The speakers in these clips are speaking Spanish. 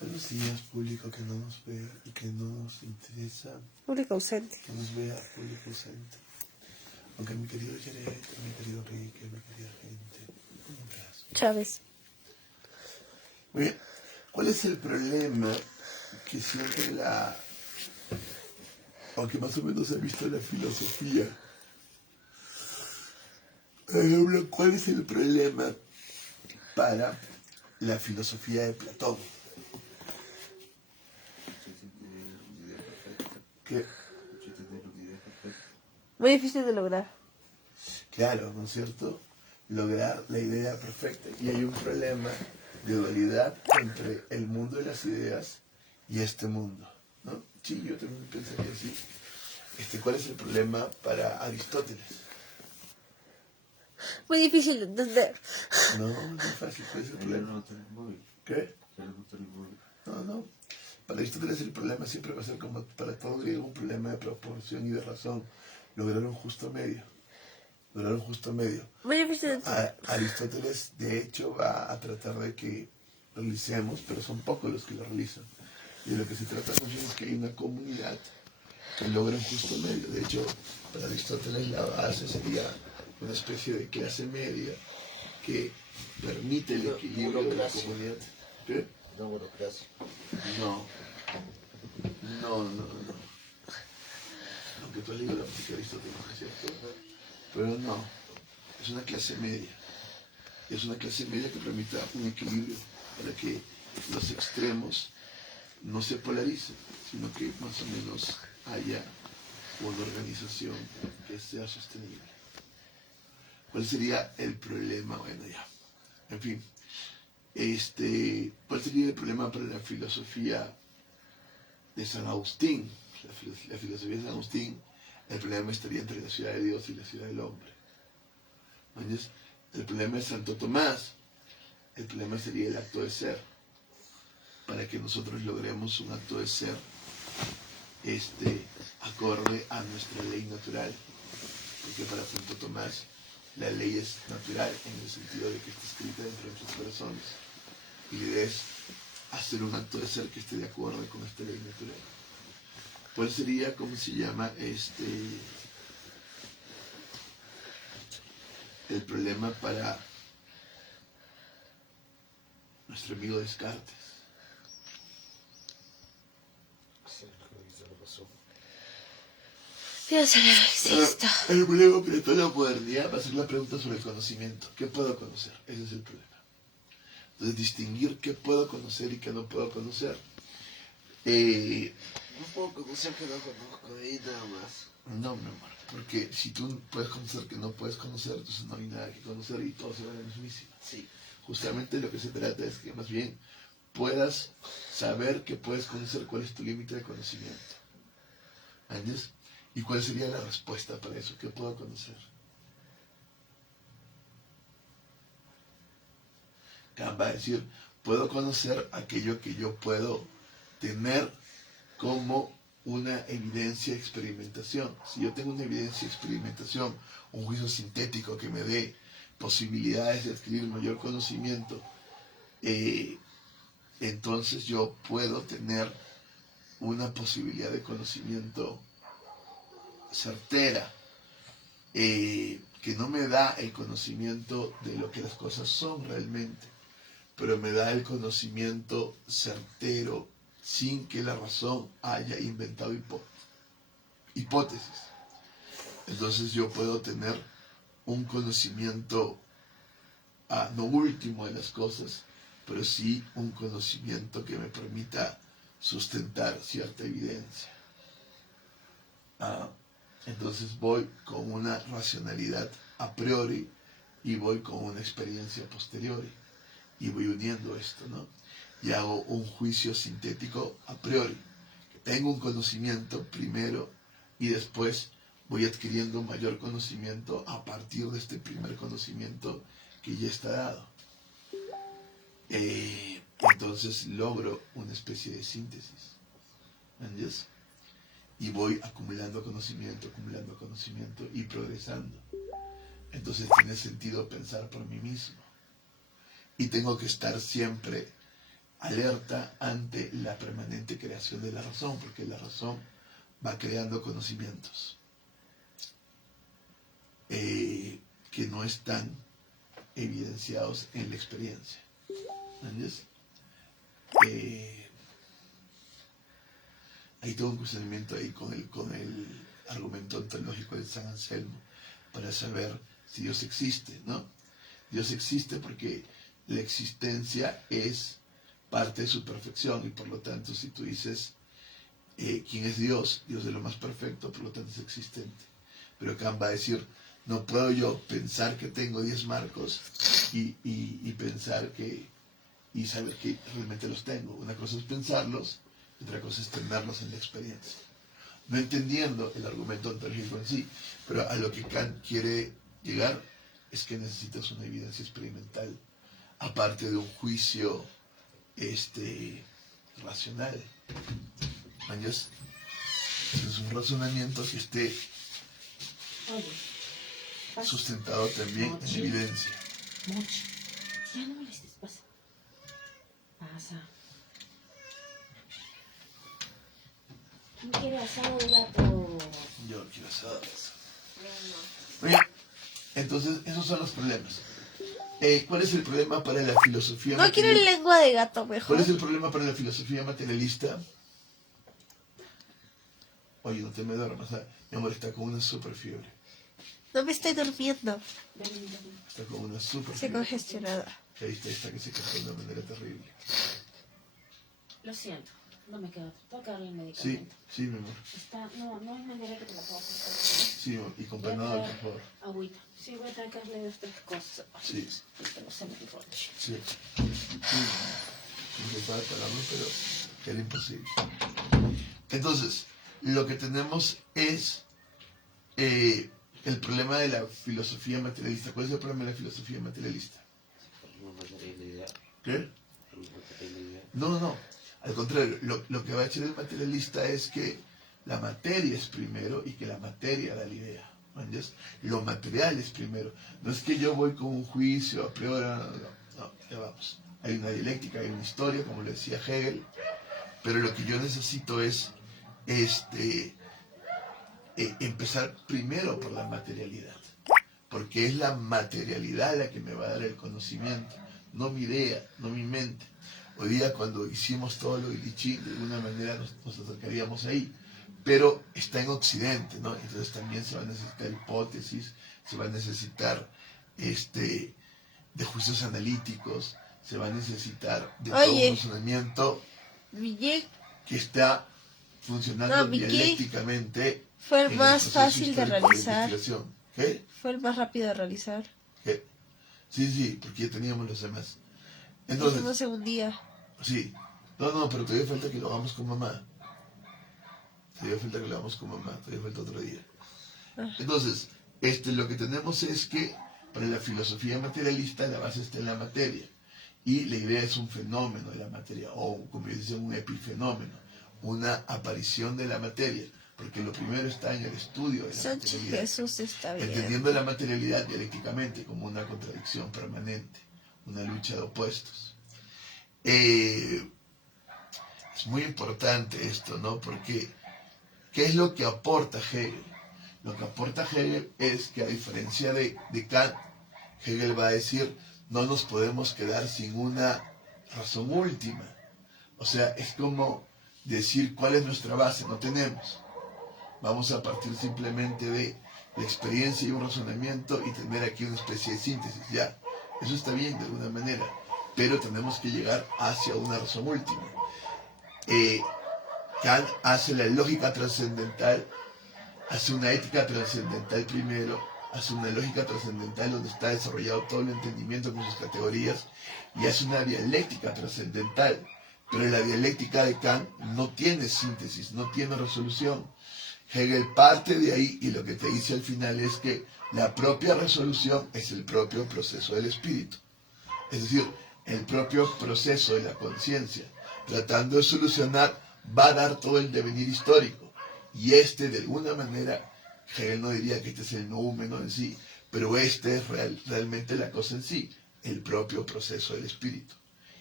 Buenos días, público que no nos vea y que no nos interesa. Público ausente. Que nos vea, público ausente. Aunque mi querido Jared, mi querido Ricky, mi querida gente. Un abrazo. Chávez. Muy bien. ¿Cuál es el problema que siempre aunque más o menos ha visto la filosofía? Por ejemplo, ¿cuál es el problema para la filosofía de Platón? Que, Muy difícil de lograr. claro, ¿no es cierto? Lograr la idea perfecta. Y hay un problema de dualidad entre el mundo de las ideas y este mundo, ¿no? Sí, yo también pensaría así. ¿Cuál es el problema para Aristóteles? Muy difícil de entender. No, no es fácil. ¿Cuál es el problema? ¿Qué? No. Para Aristóteles el problema siempre va a ser como para todo griego un problema de proporción y de razón. Lograr un justo medio. Muy difícil de entender. Aristóteles, de hecho, va a tratar de que realicemos, pero son pocos los que lo realizan. Y de lo que se trata más bien es que hay una comunidad que logra un justo medio. De hecho, para Aristóteles la base sería una especie de clase media que permite el equilibrio de la comunidad. ¿Qué? No, burocracia. No. Aunque tú has leído la música de Aristóteles, ¿no es cierto? Pero no. Es una clase media. Y es una clase media que permita un equilibrio para que los extremos no se polaricen, sino que más o menos haya una organización que sea sostenible. ¿Cuál sería el problema? Bueno, ya. En fin. ¿Cuál sería el problema para la filosofía de San Agustín? La filosofía de San Agustín, el problema estaría entre la ciudad de Dios y la ciudad del hombre. ¿Entiendes? El problema de Santo Tomás, el problema sería el acto de ser. Para que nosotros logremos un acto de ser acorde a nuestra ley natural. Porque para Santo Tomás la ley es natural en el sentido de que está escrita dentro de nuestros corazones. Y la idea es hacer un acto de ser que esté de acuerdo con esta ley natural. ¿Cuál sería, cómo se llama, el problema para nuestro amigo Descartes? Dios no exista. El problema para toda la modernidad va a ser la pregunta sobre el conocimiento. ¿Qué puedo conocer? Ese es el problema. Entonces, distinguir qué puedo conocer y qué no puedo conocer. No puedo conocer que no conozco, de ahí nada más. No, mi amor, porque si tú puedes conocer que no puedes conocer, entonces no hay nada que conocer y todo se va a la mismísima. Sí. Justamente lo que se trata es que más bien puedas saber que puedes conocer cuál es tu límite de conocimiento. ¿Entiendes? ¿Y cuál sería la respuesta para eso? ¿Qué puedo conocer? Kant va a decir, puedo conocer aquello que yo puedo tener como una evidencia de experimentación. Si yo tengo una evidencia de experimentación, un juicio sintético que me dé posibilidades de adquirir mayor conocimiento, entonces yo puedo tener una posibilidad de conocimiento certera, que no me da el conocimiento de lo que las cosas son realmente, pero me da el conocimiento certero sin que la razón haya inventado hipótesis. Entonces yo puedo tener un conocimiento no último de las cosas, pero sí un conocimiento que me permita sustentar cierta evidencia. Entonces voy con una racionalidad a priori y voy con una experiencia posteriori y voy uniendo esto, ¿no? Y hago un juicio sintético a priori. Tengo un conocimiento primero y después voy adquiriendo mayor conocimiento a partir de este primer conocimiento que ya está dado. Entonces logro una especie de síntesis. ¿Entiendes? Y voy acumulando conocimiento y progresando. Entonces tiene sentido pensar por mí mismo. Y tengo que estar siempre alerta ante la permanente creación de la razón, porque la razón va creando conocimientos que no están evidenciados en la experiencia. ¿Entiendes? Hay todo un cuestionamiento ahí con el argumento ontológico de San Anselmo para saber si Dios existe, ¿no? Dios existe porque la existencia es parte de su perfección y por lo tanto si tú dices ¿quién es Dios? Dios es lo más perfecto, por lo tanto es existente. Pero Kant va a decir, no puedo yo pensar que tengo 10 marcos y pensar que, y saber que realmente los tengo. Una cosa es pensarlos, otra cosa es tenerlos en la experiencia. No entendiendo el argumento ontológico en sí, pero a lo que Kant quiere llegar es que necesitas una evidencia experimental, aparte de un juicio racional. ¿Entiendes? Es un razonamiento que esté sustentado también en evidencia. Mucho. Ya no molestes, pasa. Pasa. ¿Quién quiere asado de gato? Yo quiero asado. Muy bien. Entonces, esos son los problemas. ¿Cuál es el problema para la filosofía No quiero materialista? lengua de gato, mejor. ¿Cuál es el problema para la filosofía materialista? Oye, no te me duermas, mi amor está con una super fiebre. No me estoy durmiendo. Está con una super Estoy fiebre. congestionada. Ahí está que se quejó de una manera terrible. Lo siento, no me queda. Tengo que darle el Sí, medicamento. sí, mi amor. No es manera que te la puedo prestar. Sí, mi amor. Y con panadol, por favor. Agüita. Sí, voy a tener que darle 2 o 3 cosas. Sí. Que no se me enroche. Sí. No se puede pararlo, pero era imposible. Entonces, lo que tenemos es el problema de la filosofía materialista. ¿Cuál es el problema de la filosofía materialista? No materialidad. ¿Qué? No materialidad. No. Al contrario, lo que va a decir el materialista es que la materia es primero y que la materia da la idea. ¿Entiendes? Lo material es primero. No es que yo voy con un juicio a priori, no, ya vamos. Hay una dialéctica, hay una historia, como le decía Hegel, pero lo que yo necesito es empezar primero por la materialidad, porque es la materialidad la que me va a dar el conocimiento, no mi idea, no mi mente. Hoy día cuando hicimos todo lo de Lichín, de alguna manera nos acercaríamos ahí, pero está en Occidente, ¿no? Entonces también se va a necesitar hipótesis, se va a necesitar de juicios analíticos, se va a necesitar de todo un razonamiento Miguel que está funcionando No, Miki dialécticamente. fue el en más proceso fácil de histórico realizar. investigación. ¿Qué? Fue el más rápido de realizar. ¿Qué? Sí, porque ya teníamos los demás. Eso Entonces, no sé un día. sí. No, pero todavía falta que lo hagamos con mamá. Todavía falta que lo hagamos con mamá. Todavía falta otro día. Entonces, lo que tenemos es que para la filosofía materialista la base está en la materia. Y la idea es un fenómeno de la materia, o como dicen, un epifenómeno, una aparición de la materia, porque lo primero está en el estudio de la Sánchez materialidad. Jesús está bien. Entendiendo la materialidad dialécticamente como una contradicción permanente, una lucha de opuestos. Es muy importante esto, ¿no? Porque, ¿qué es lo que aporta Hegel? Lo que aporta Hegel es que a diferencia de Kant, Hegel va a decir, no nos podemos quedar sin una razón última. O sea, es como decir cuál es nuestra base, no tenemos. Vamos a partir simplemente de la experiencia y un razonamiento y tener aquí una especie de síntesis, ya. Eso está bien de alguna manera, pero tenemos que llegar hacia una razón última. Kant hace la lógica trascendental, hace una ética trascendental primero, hace una lógica trascendental donde está desarrollado todo el entendimiento con sus categorías, y hace una dialéctica trascendental. Pero la dialéctica de Kant no tiene síntesis, no tiene resolución. Hegel parte de ahí y lo que te dice al final es que la propia resolución es el propio proceso del espíritu. Es decir, el propio proceso de la conciencia, tratando de solucionar, va a dar todo el devenir histórico. Y de alguna manera, Hegel no diría que este es el noúmeno en sí, pero es realmente la cosa en sí, el propio proceso del espíritu.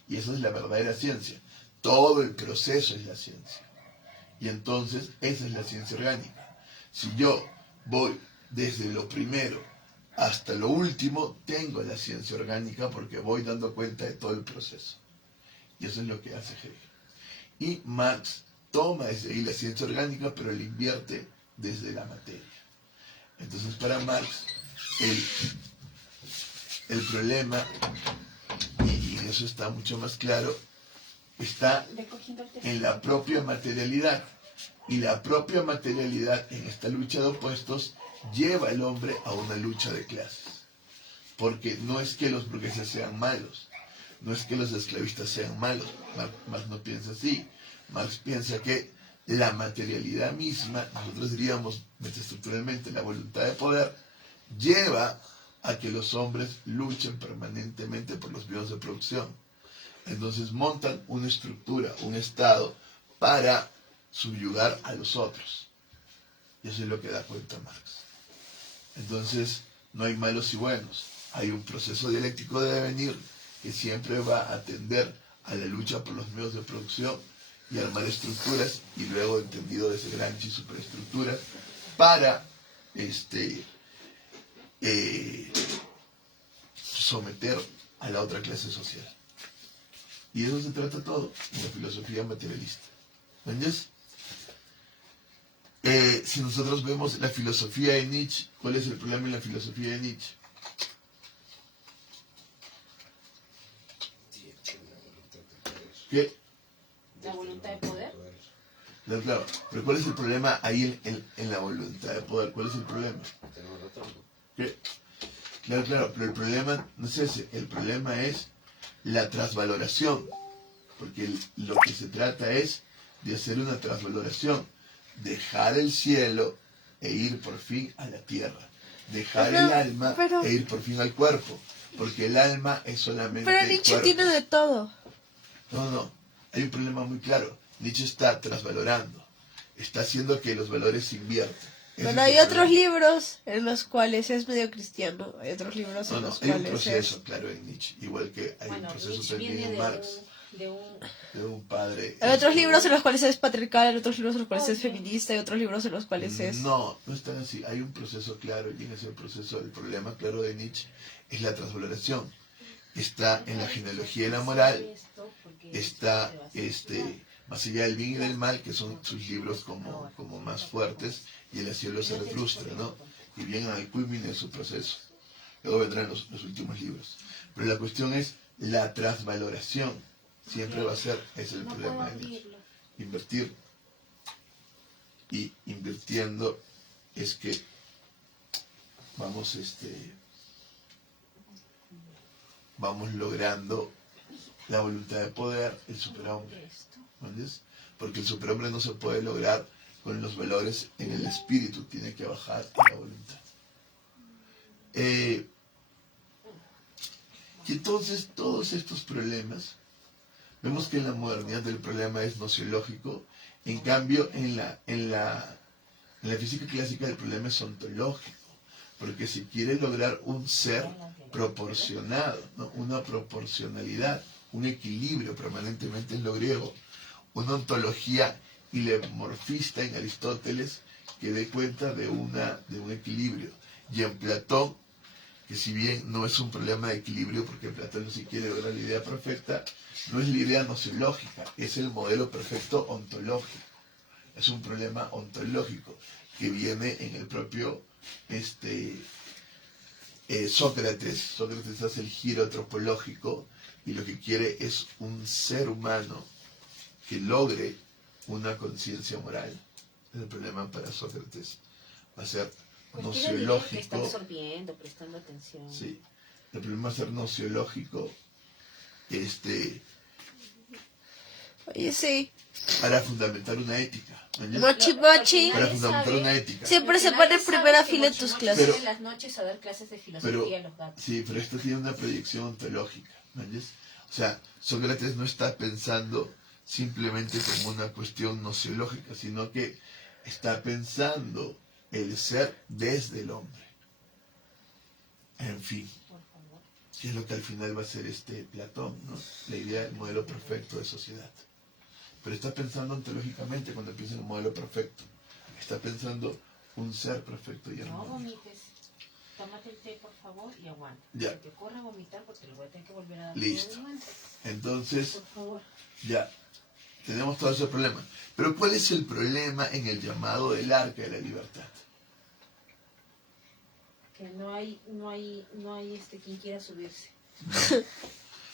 Y esa es la verdadera ciencia. Todo el proceso es la ciencia. Y entonces, esa es la ciencia orgánica. Si yo voy desde lo primero hasta lo último, tengo la ciencia orgánica porque voy dando cuenta de todo el proceso. Y eso es lo que hace Hegel. Y Marx toma desde ahí la ciencia orgánica, pero la invierte desde la materia. Entonces, para Marx, el problema, y eso está mucho más claro, está en la propia materialidad. Y la propia materialidad en esta lucha de opuestos lleva al hombre a una lucha de clases. Porque no es que los burgueses sean malos, no es que los esclavistas sean malos. Marx no piensa así. Marx piensa que la materialidad misma, nosotros diríamos metaestructuralmente la voluntad de poder, lleva a que los hombres luchen permanentemente por los medios de producción. Entonces montan una estructura, un Estado, para subyugar a los otros. Y eso es lo que da cuenta Marx. Entonces, no hay malos y buenos. Hay un proceso dialéctico de devenir que siempre va a atender a la lucha por los medios de producción y armar estructuras, y luego entendido desde grandes y superestructuras, para someter a la otra clase social. Y eso se trata todo en la filosofía materialista. ¿Entiendes? Si nosotros vemos la filosofía de Nietzsche, ¿cuál es el problema en la filosofía de Nietzsche? ¿Qué? La voluntad de poder. Claro, claro. Pero ¿cuál es el problema ahí en la voluntad de poder? ¿Cuál es el problema? ¿Qué? Claro, claro, pero el problema no es ese. El problema es la trasvaloración. Porque lo que se trata es de hacer una trasvaloración. Dejar el cielo e ir por fin a la tierra. Dejar el alma e ir por fin al cuerpo. Porque el alma es solamente Pero el Nietzsche cuerpo. tiene de todo. No. Hay un problema muy claro. Nietzsche está trasvalorando. Está haciendo que los valores se inviertan. Ese Bueno, es hay el otros problema. libros en los cuales es medio cristiano. Hay otros libros en los Hay un cuales proceso, es... claro, en Nietzsche. Igual que hay Bueno, un proceso Nietzsche también viene en Marx. de un De un padre. Hay otros libros en los cuales es patriarcal, hay otros libros en los cuales es feminista, hay otros libros en los cuales es... No es tan así. Hay un proceso claro, y en ese proceso el problema claro de Nietzsche es la transvaloración. Está en la genealogía de la moral, está más allá del bien y del mal, que son sus libros como más fuertes, y el cielo se frustra, ¿no? Y vienen al culmine de su proceso. Luego vendrán los últimos libros. Pero la cuestión es la transvaloración. Siempre va a ser, ese es el problema de Nietzsche. Invertir. Y invirtiendo es que vamos logrando la voluntad de poder, el superhombre. ¿Entiendes? Porque el superhombre no se puede lograr con los valores en el espíritu, tiene que bajar en la voluntad. Y entonces todos estos problemas, vemos que en la modernidad el problema es nociológico, en cambio en la física clásica el problema es ontológico, porque se quiere lograr un ser proporcionado, ¿no? Una proporcionalidad, un equilibrio permanentemente en lo griego, una ontología ilemorfista en Aristóteles que dé cuenta de un equilibrio. Y en Platón, que si bien no es un problema de equilibrio, porque Platón no se quiere lograr la idea perfecta, no es la idea nociológica, es el modelo perfecto ontológico. Es un problema ontológico que viene en el propio Sócrates. Sócrates hace el giro antropológico y lo que quiere es un ser humano que logre una conciencia moral. El problema para Sócrates va a ser nociológico. Que está absorbiendo, prestando atención. Sí, el problema va a ser nociológico. Oye, sí. Para fundamentar una ética. ¿entiendes? Mochi Mochi Para fundamentar una ética. siempre se pone en primera fila en tus clases. Pero- en las noches a dar clases de filosofía a los gatos. Sí, pero esto tiene una proyección ontológica. ¿Entiendes? O sea, Sócrates no está pensando simplemente como una cuestión nociológica, sino que está pensando el ser desde el hombre. En fin. que es lo que al final va a ser Platón, ¿no? La idea del modelo perfecto de sociedad. Pero está pensando ontológicamente cuando piensa en un modelo perfecto. Está pensando un ser perfecto y No armónico. vomites. Tómate el té, por favor, y aguanta. Ya. Si te ocurre a vomitar, porque le voy a tener que volver a dar Listo. un momento. Entonces, Por favor. ya, tenemos todos esos problemas. Pero ¿cuál es el problema en el llamado del arca de la libertad? Que no hay quien quiera subirse.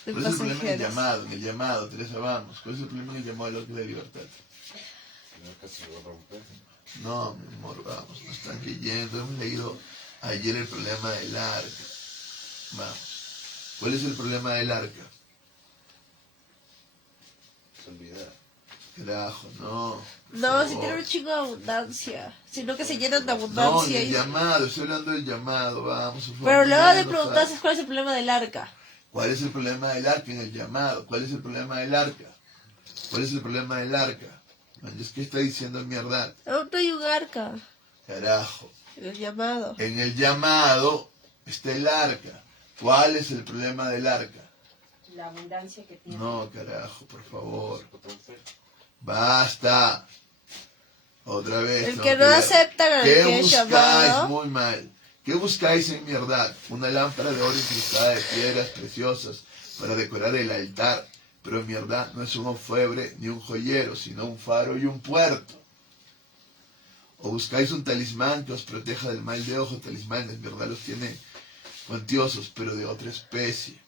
De ¿Cuál es el problema en el pasajeros. llamado, Teresa, vamos? ¿Cuál es el problema en el llamado del arca de la libertad? El arca se va a romper. No, mi amor, vamos, no están leyendo. Hemos leído ayer el problema del arca. Vamos. ¿Cuál es el problema del arca? Se olvida. Carajo, no. por No, si favor. tiene un chingo de abundancia. Sino que se llenan de No, en abundancia. el llamado, estoy hablando del llamado, vamos. por favor, Pero luego no, de no, preguntarse cuál es el problema del arca. ¿cuál es el problema del arca en el llamado? ¿Cuál es el problema del arca? ¿Cuál es el problema del arca? Man, es que está diciendo mierda. Aún no hay un arca. Carajo. El llamado. En el llamado está el arca. ¿Cuál es el problema del arca? La abundancia que tiene. No, carajo, por favor. Se puede romper. Basta. Otra vez. El tengo que no leer. aceptan al ¿Qué que es buscáis? llamado. Muy mal. ¿Qué buscáis en verdad? Una lámpara de oro incrustada de piedras preciosas para decorar el altar. Pero en verdad no es un orfebre ni un joyero, sino un faro y un puerto. O buscáis un talismán que os proteja del mal de ojo. Talismanes, en verdad los tiene cuantiosos, pero de otra especie.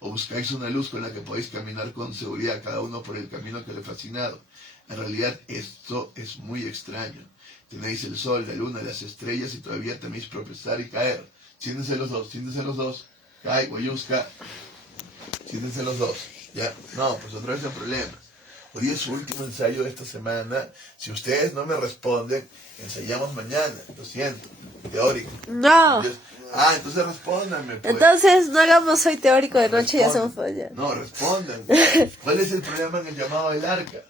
O buscáis una luz con la que podéis caminar con seguridad cada uno por el camino que le he fascinado. En realidad esto es muy extraño. Tenéis el sol, la luna, las estrellas y todavía teméis tropezar y caer. Siéntense los dos, siéntense los dos. Kai, Guayusca. Siéntense los dos. Ya, no, pues otra vez el problema. Hoy es su último ensayo de esta semana. Si ustedes no me responden, ensayamos mañana. Lo siento. Teórico. No. Entonces respóndanme, pues. Entonces no hagamos hoy teórico de noche y hacemos Respondan. mañana. No, respondan. ¿Cuál es el problema en el llamado del arca?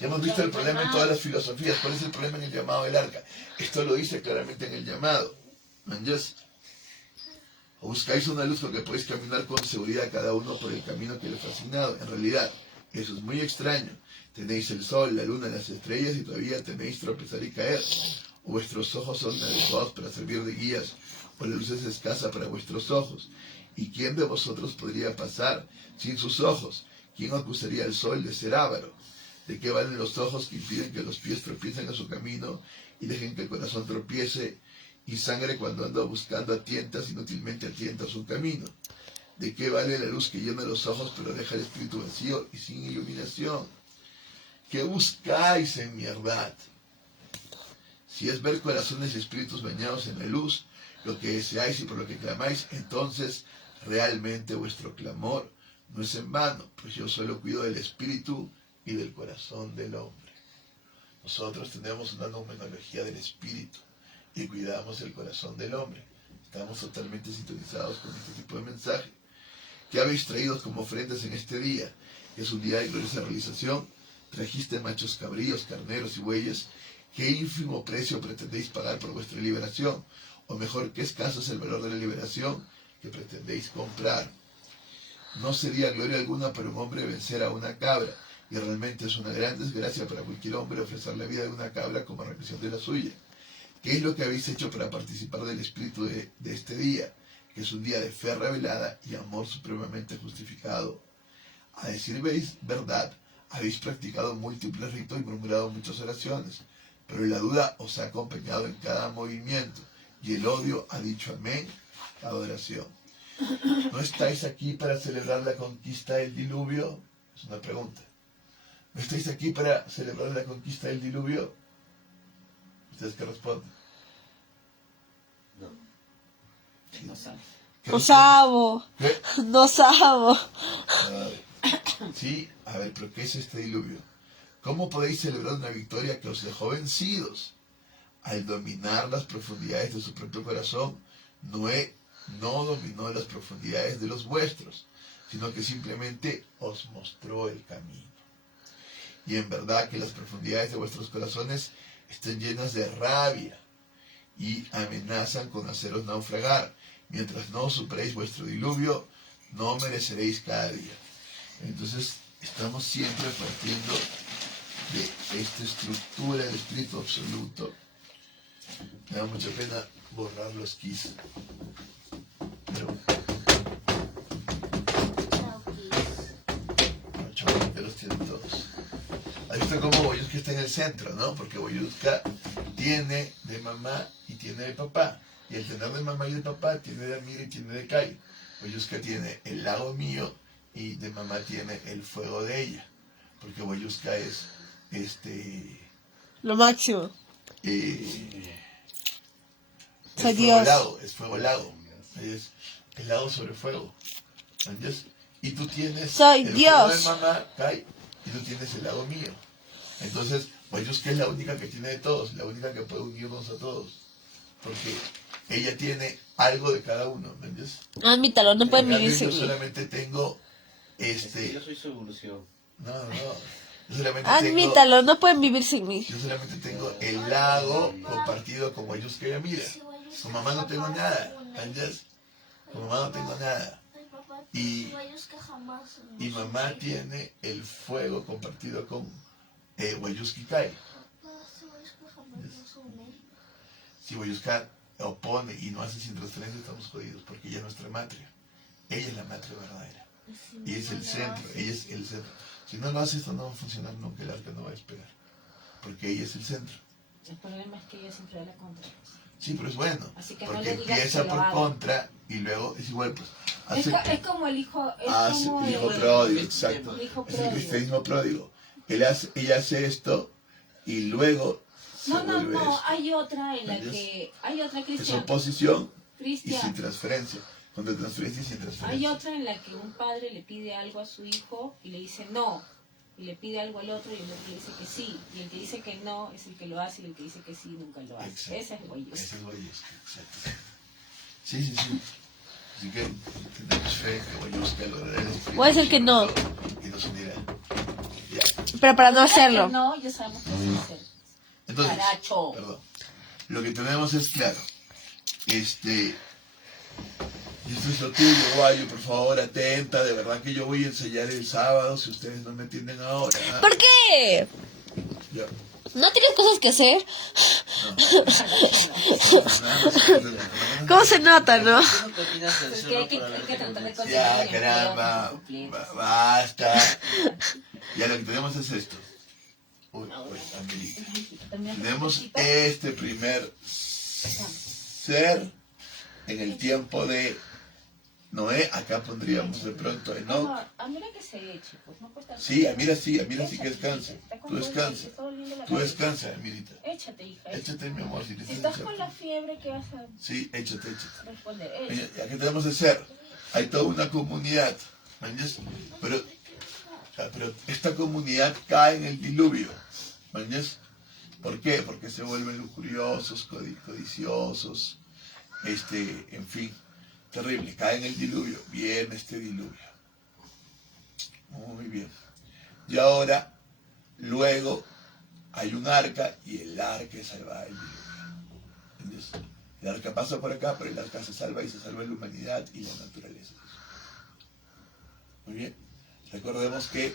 Ya hemos visto el problema en todas las filosofías. ¿Cuál es el problema en el llamado del arca? Esto lo dice claramente en el llamado. ¿Manjas? O buscáis una luz con que podéis caminar con seguridad cada uno por el camino que les ha asignado. En realidad, eso es muy extraño. Tenéis el sol, la luna, las estrellas y todavía tenéis tropezar y caer. O vuestros ojos son adecuados para servir de guías, o la luz es escasa para vuestros ojos. ¿Y quién de vosotros podría pasar sin sus ojos? ¿Quién acusaría al sol de ser avaro? ¿De qué valen los ojos que impiden que los pies tropiecen a su camino y dejen que el corazón tropiece y sangre cuando anda buscando a tientas, inútilmente a tientas su camino? ¿De qué vale la luz que llena los ojos pero deja el espíritu vacío y sin iluminación? ¿Qué buscáis en mi verdad? Si es ver corazones y espíritus bañados en la luz, lo que deseáis y por lo que clamáis, entonces realmente vuestro clamor no es en vano, pues yo solo cuido del espíritu y del corazón del hombre. Nosotros tenemos una numerología del espíritu y cuidamos el corazón del hombre. Estamos totalmente sintonizados con este tipo de mensaje. ¿Qué habéis traído como ofrendas en este día? Que es un día de gloriosa realización. Trajiste machos cabríos, carneros y bueyes. ¿Qué ínfimo precio pretendéis pagar por vuestra liberación? O mejor, ¿qué escaso es el valor de la liberación que pretendéis comprar? No sería gloria alguna para un hombre vencer a una cabra, y realmente es una gran desgracia para cualquier hombre ofrecer la vida de una cabra como remisión de la suya. ¿Qué es lo que habéis hecho para participar del espíritu de este día, que es un día de fe revelada y amor supremamente justificado? A decir verdad, habéis practicado múltiples ritos y murmurado muchas oraciones, pero la duda os ha acompañado en cada movimiento, y el odio ha dicho amén cada oración. ¿No estáis aquí para celebrar la conquista del diluvio? Es una pregunta. ¿No estáis aquí para celebrar la conquista del diluvio? ¿Ustedes qué responden? No. No sabe. ¿Qué No responden? sabo. ¿Qué? No sabo. A ver. Sí, a ver, pero ¿qué es este diluvio? ¿Cómo podéis celebrar una victoria que os dejó vencidos? Al dominar las profundidades de su propio corazón, Noé no dominó las profundidades de los vuestros, sino que simplemente os mostró el camino. Y en verdad que las profundidades de vuestros corazones están llenas de rabia y amenazan con haceros naufragar. mientras no superéis vuestro diluvio, no mereceréis cada día. Entonces, estamos siempre partiendo de esta estructura del espíritu absoluto. Me da mucha pena borrar los keys. Pero, Chao, Kiss. chavales, los tienen todos. Ahí está como Boyuska está en el centro, ¿no? Porque Boyuska tiene de mamá y tiene de papá. Y el tener de mamá y de papá tiene de Amir y tiene de Kai. Boyuska tiene el lago mío y de mamá tiene el fuego de ella. Porque Boyuska es Lo máximo. es Soy fuego Dios. lago, es fuego lago. Es el lago sobre fuego. ¿Entiendes? Y tú tienes Soy el Dios. fuego de mamá, Kai, y tú tienes el lago mío. Entonces, Boyuska es la única que tiene de todos, la única que puede unirnos a todos. Porque ella tiene algo de cada uno, ¿me entiendes? Admítalo, no pueden En cambio, vivir sin yo mí. solamente tengo Yo soy su evolución. No. Yo solamente Admítalo, no pueden vivir sin mí. Yo solamente tengo el lago compartido con Boyuska y Amira. Con mamá no tengo nada, ¿entiendes? Con mamá no tengo nada. Ay, papá, Y- Guayusca jamás. Y mamá tiene el fuego compartido con Boyuska y Kai. Papá, Guayusca jamás nos une. Si Boyuska opone y no hace sin transferencia, estamos jodidos, porque ella es nuestra matria. Ella es la matria verdadera. Ella es el centro, ella es el centro. Si no lo hace, esto no va a funcionar nunca, el arca no va a despegar. Porque ella es el centro. El problema es que ella siempre da la contra. Sí, pero es bueno. Así que no Porque le digas empieza que lo por haga. contra y luego es igual, pues. Es como el hijo. Es Hace como el hijo el- pródigo, exacto. el hijo Es el pródigo. cristianismo pródigo. Ella hace esto y luego se No, vuelve esto. hay otra en la ¿Entiendes? que. Hay otra, Es Cristian. oposición y Cristian. sin transferencia. Contra transferencia y sin Hay transferencia. otra en la que un padre le pide algo a su hijo y le dice no. Y le pide algo al otro y el otro le dice que sí. Y el que dice que no es el que lo hace y el que dice que sí nunca lo hace. Exacto. Ese es Boyuska. Ese es Boyuska, exacto. Sí. Así que tenemos fe que Boyuska logrará el espíritu Puede ser que no. y nos unirá. Ya. Pero para no hacerlo. No, ya sabemos que sí hacer. Entonces, Caracho. perdón. Lo que tenemos es claro. Y esto es lo tuyo, Guayo, por favor, atenta. De verdad que yo voy a ensayar el sábado si ustedes no me entienden ahora. ¿Ah? ¿Por qué? Ya. ¿No tienes cosas que hacer? No. ¿Cómo se nota, no? ¿Qué opinas del Es que cerro hay que para tratar de conseguir? Ya, conseguir caramba. Basta. Ya lo que tenemos es esto. Uy, Angelita. Tenemos este primer ser en el tiempo de Noé. Acá pondríamos de pronto Enoch. No, a mira que se eche, pues no cuesta nada. Sí, Amira sí que descanse. Está con Tú dolor, descansa. te está doliendo la Tú cabeza. descansa, Amirita. Échate, hija. Échate, mi amor, si Si te estás con la fiebre, ¿qué vas a Sí, échate. responder? Oye, Échate. aquí tenemos el ser. Hay toda una comunidad. ¿Me entiendes? Pero esta comunidad cae en el diluvio. ¿Me entiendes? ¿Por qué? Porque se vuelven lujuriosos, codiciosos, en fin, terrible. Cae en el diluvio. Viene este diluvio. Muy bien. Y ahora, luego, hay un arca y el arca es salvada del diluvio. ¿Entiendes? El arca pasa por acá, pero el arca se salva y se salva la humanidad y la naturaleza. Muy bien. Recordemos que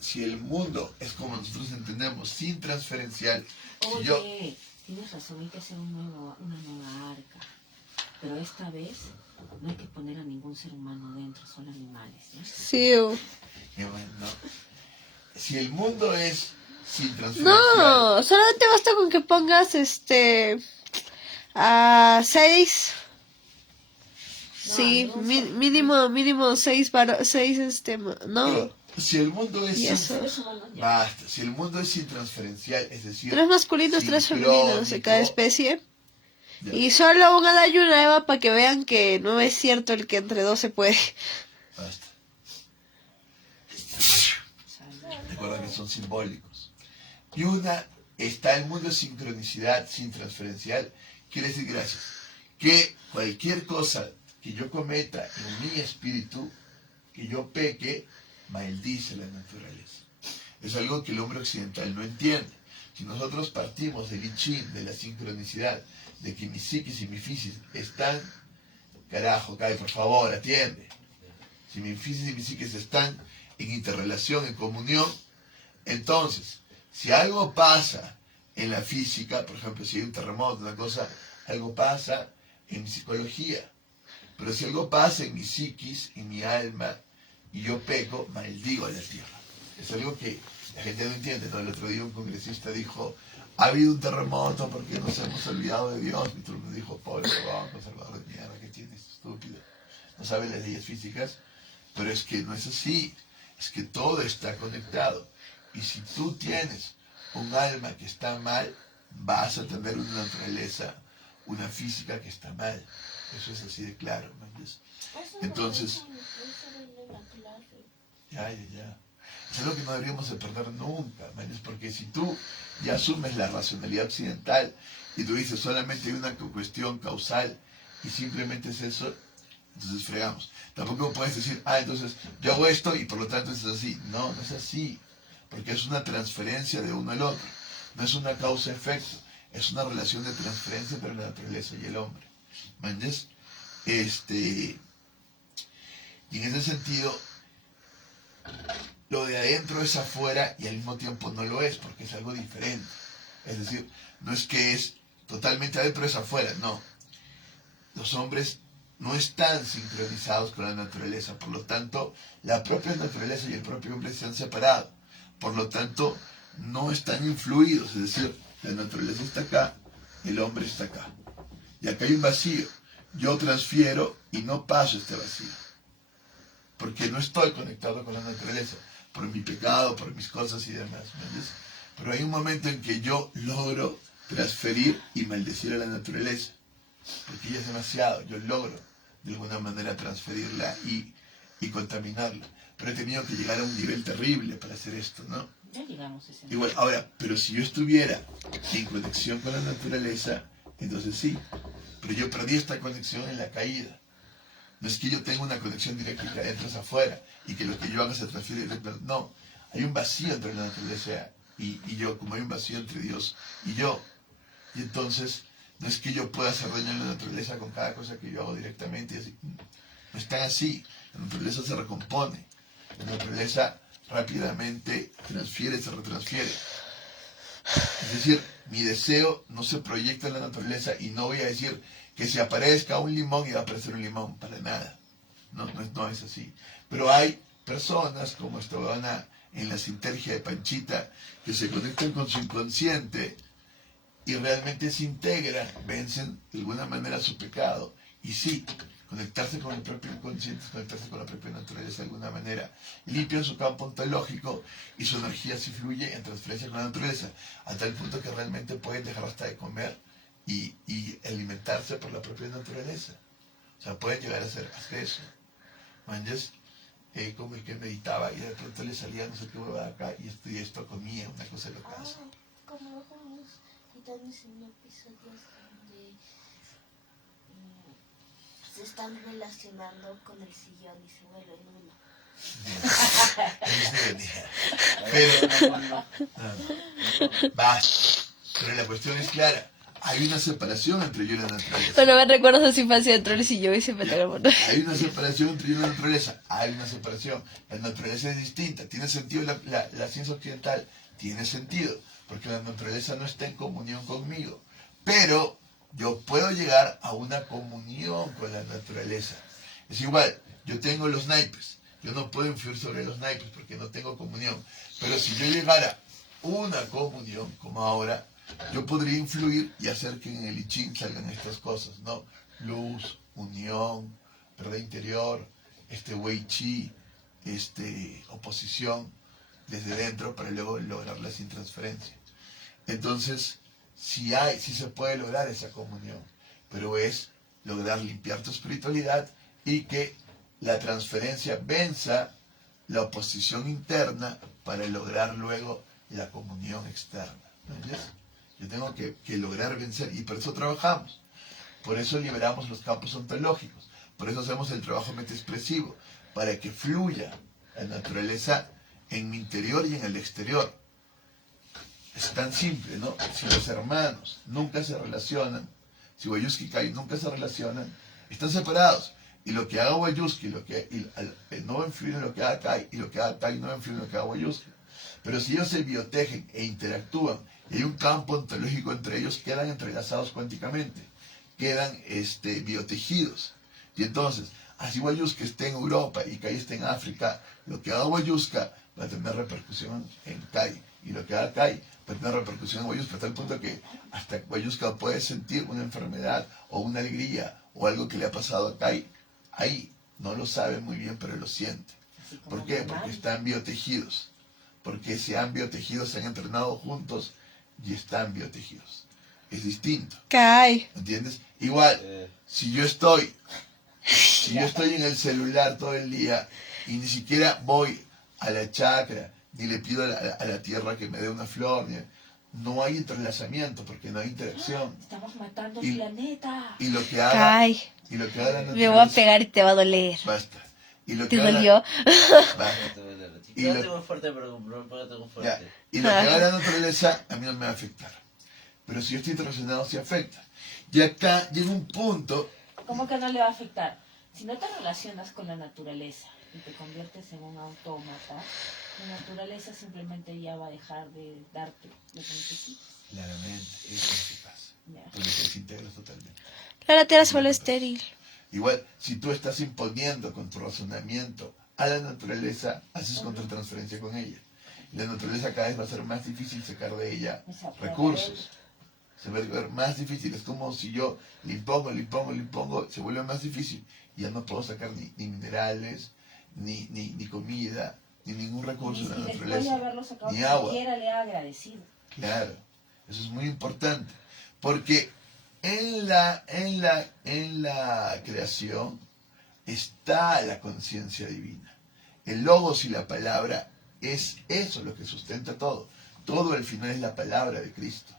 si el mundo es como nosotros entendemos, sin transferencial, si yo... Oye, tienes razón, hay que hacer una nueva arca. Pero esta vez no hay que poner a ningún ser humano dentro, solo animales. ¿No? Sí. Qué bueno, ¿no? Si el mundo es sin transferencial... No, solamente basta con que pongas a 6. Sí, mínimo 6 no. Si el mundo es Y sin... eso. Seres humanos ya. Basta. Si el mundo es sin transferencial, es decir... 3 masculinos, 3 femeninos de cada sincrónico, especie. ya, Y solo un Adán y una Eva para que vean que no es cierto el que entre dos se puede. basta. Recuerda que son simbólicos. Y una, está el mundo de sincronicidad, sin transferencial, quiere decir gracias. Que cualquier cosa que yo cometa en mi espíritu, que yo peque, maldice la naturaleza. Es algo que el hombre occidental no entiende. Si nosotros partimos del I Ching, de la sincronicidad, de que mi psiquis y mi fisis están Carajo, Kai, por favor, atiende. Si mi física y mi psique están en interrelación, en comunión, entonces, si algo pasa en la física, por ejemplo, si hay un terremoto, una cosa, algo pasa en mi psicología. Pero si algo pasa en mi psiquis, en mi alma, y yo peco, maldigo a la tierra. Es algo que la gente no entiende, ¿no? El otro día un congresista dijo, ha habido un terremoto porque nos hemos olvidado de Dios. Y todo el mundo dijo, pobre huevón, conservador de mierda, ¿qué tienes, estúpido? No sabe las leyes físicas, pero es que no es así. Es que todo está conectado. Y si tú tienes un alma que está mal, vas a tener una naturaleza, una física que está mal. Eso es así de claro, ¿me entiendes? Entonces, ya. Eso es lo que no deberíamos de perder nunca, ¿me entiendes? Porque si tú ya asumes la racionalidad occidental y tú dices solamente hay una cuestión causal y simplemente es eso, entonces fregamos. Tampoco puedes decir, entonces yo hago esto y por lo tanto es así. No, no es así. Porque es una transferencia de uno al otro. No es una causa-efecto. Es una relación de transferencia entre la naturaleza y el hombre. ¿Me entiendes? Y en ese sentido, lo de adentro es afuera y al mismo tiempo no lo es, porque es algo diferente. Es decir, no es que es totalmente adentro, es afuera. No. Los hombres no están sincronizados con la naturaleza. Por lo tanto, la propia naturaleza y el propio hombre se han separado. Por lo tanto, no están influidos. Es decir, la naturaleza está acá, el hombre está acá. Y acá hay un vacío. Yo transfiero y no paso este vacío. Porque no estoy conectado con la naturaleza. Por mi pecado, por mis cosas y demás. ¿Me entiendes? Pero hay un momento en que yo logro transferir y maldecir a la naturaleza. Porque ella es demasiado. Yo logro de alguna manera transferirla y contaminarla. Pero he tenido que llegar a un nivel terrible para hacer esto, ¿no? Ya llegamos a ese Igual, ahora, pero si yo estuviera en conexión con la naturaleza, entonces sí. Pero yo perdí esta conexión en la caída. No es que yo tenga una conexión directa y que entras afuera y que lo que yo haga se transfiere directo. No, hay un vacío entre la naturaleza y yo, como hay un vacío entre Dios y yo. Y entonces, no es que yo pueda hacer daño a la naturaleza con cada cosa que yo hago directamente. Y así. No es tan así. La naturaleza se recompone. La naturaleza rápidamente transfiere, se retransfiere. Es decir, mi deseo no se proyecta en la naturaleza y no voy a decir que se aparezca un limón y va a aparecer un limón, para nada. No es así. Pero hay personas como esta huevona en la sintergia de Panchita que se conectan con su inconsciente y realmente se integran, vencen de alguna manera su pecado. Y sí, conectarse con el propio inconsciente, conectarse con la propia naturaleza de alguna manera, limpian su campo ontológico y su energía sí fluye en transferencia con la naturaleza, a tal punto que realmente pueden dejar hasta de comer y alimentarse por la propia naturaleza. O sea, pueden llegar a hacer eso. ¿Manches? Como el que meditaba y de pronto le salía no sé qué hueva acá y esto comía, una cosa loca. Como vamos quitando en episodios donde se están relacionando con el sillón y se vuelven uno. Pero la cuestión es clara. Hay una separación entre yo y la naturaleza. Bueno, me recuerdas a su infancia dentro del sillón y se me pegó. Hay una separación entre yo y la naturaleza. Hay una separación. La naturaleza es distinta. ¿Tiene sentido la ciencia occidental? Tiene sentido. Porque la naturaleza no está en comunión conmigo. Pero yo puedo llegar a una comunión con la naturaleza. Es igual, yo tengo los naipes. Yo no puedo influir sobre los naipes porque no tengo comunión. Pero si yo llegara a una comunión, como ahora, yo podría influir y hacer que en el I Ching salgan estas cosas, ¿no? Luz, unión, verdad interior, Wei Chi, oposición desde dentro para luego lograrla sin transferencia. Entonces, sí se puede lograr esa comunión, pero es lograr limpiar tu espiritualidad y que la transferencia venza la oposición interna para lograr luego la comunión externa. ¿Entiendes? Yo tengo que lograr vencer y por eso trabajamos. Por eso liberamos los campos ontológicos. Por eso hacemos el trabajo mente expresivo, para que fluya la naturaleza en mi interior y en el exterior. Es tan simple, ¿no? Si los hermanos nunca se relacionan, si Wayuski Kai nunca se relacionan, Están separados. Y lo que haga Wayuski, no va a influir en lo que haga Kai, y lo que haga Kai no va a influir en lo que haga Wayuski. Pero si ellos se biotejen e interactúan, y hay un campo ontológico entre ellos, quedan entrelazados cuánticamente, quedan biotejidos. Y entonces, así Wayuska esté en Europa y Kai esté en África, lo que haga Wayuska va a tener repercusión en Kai, y lo que haga Kai va a tener repercusión en Wayuska, hasta el punto que hasta Wayuska puede sentir una enfermedad o una alegría o algo que le ha pasado a Kai. Ahí no lo sabe muy bien, pero lo siente. ¿Por qué? Porque están biotejidos. Porque se han biotejido, se han entrenado juntos y están biotejidos. Es distinto. Kai. ¿Entiendes? Igual, si yo estoy en el celular todo el día y ni siquiera voy a la chacra, ni le pido a la tierra que me dé una flor, no hay entrelazamiento porque no hay interacción. Estamos matando el planeta. Y lo que haga... Kai. Y lo que haga la Me voy a pegar y te va a doler. Basta. Y lo ¿Te que haga dolió? Basta. Y lo tengo fuerte, pero no tengo fuerte. Ya. Y lo que haga la naturaleza a mí no me va a afectar. Pero si yo estoy relacionado, sí afecta. Y acá llega un punto... ¿Cómo que no le va a afectar? Si no te relacionas con la naturaleza y te conviertes en un autómata, la naturaleza simplemente ya va a dejar de darte lo que necesitas. Claramente, eso es lo que pasa. Ya. Porque te desintegras totalmente. La tierra se vuelve estéril. Igual, si tú estás imponiendo con tu razonamiento a la naturaleza, haces contratransferencia con ella. Y la naturaleza cada vez va a ser más difícil sacar de ella recursos. Se va a ver más difícil. Es como si yo le impongo, se vuelve más difícil. Y ya no puedo sacar ni minerales, ni comida, ni ningún recurso de la Y después de naturaleza. haberlo sacado, Ni ni agua. siquiera le ha agradecido. Claro, eso es muy importante, porque en la creación está la conciencia divina. El logos y la palabra es eso lo que sustenta todo. Todo al final es la palabra de Cristo.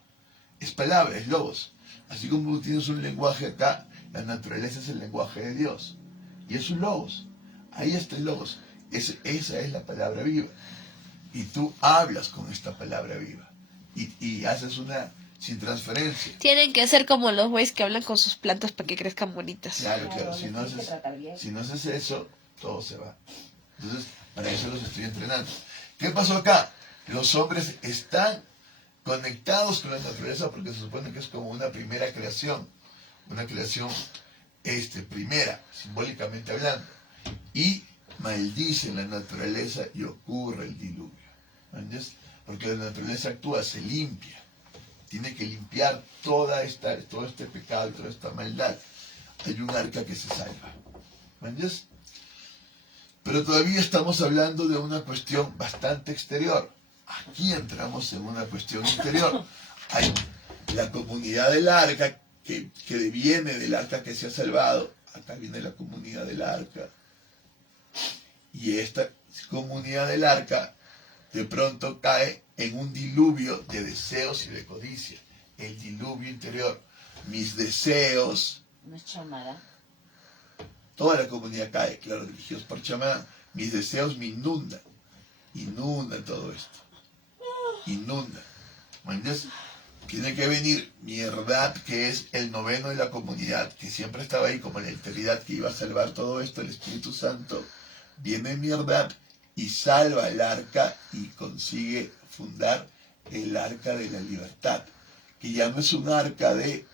Es palabra, es logos. Así como tú tienes un lenguaje acá, la naturaleza es el lenguaje de Dios. Y es un logos. Ahí está el logos. Esa es la palabra viva. Y tú hablas con esta palabra viva. Y haces una sin transferencia. Tienen que ser como los güeyes que hablan con sus plantas para que crezcan bonitas. Claro. Claro, Si les no tienes que tratar bien. haces eso, todo se va. Entonces, para eso los estoy entrenando. ¿Qué pasó acá? Los hombres están conectados con la naturaleza porque se supone que es como una primera creación. Una creación primera, simbólicamente hablando. Y maldicen la naturaleza y ocurre el diluvio. ¿Entiendes? Porque la naturaleza actúa, se limpia. Tiene que limpiar todo este pecado, toda esta maldad. Hay un arca que se salva. ¿Entiendes? Pero todavía estamos hablando de una cuestión bastante exterior. Aquí entramos en una cuestión interior. Hay la comunidad del arca que viene del arca que se ha salvado. Acá viene la comunidad del arca. Y esta comunidad del arca de pronto cae en un diluvio de deseos y de codicia. El diluvio interior. Mis deseos. No es chamada. Toda la comunidad cae, claro, dirigidos por chamán. Mis deseos me inundan. Inunda todo esto. Inunda. ¿Entiendes? Tiene que venir Mierdad, que es el noveno de la comunidad, que siempre estaba ahí como la alteridad que iba a salvar todo esto, el Espíritu Santo. Viene Mierdad y salva el arca y consigue fundar el arca de la libertad, que ya no es un arca de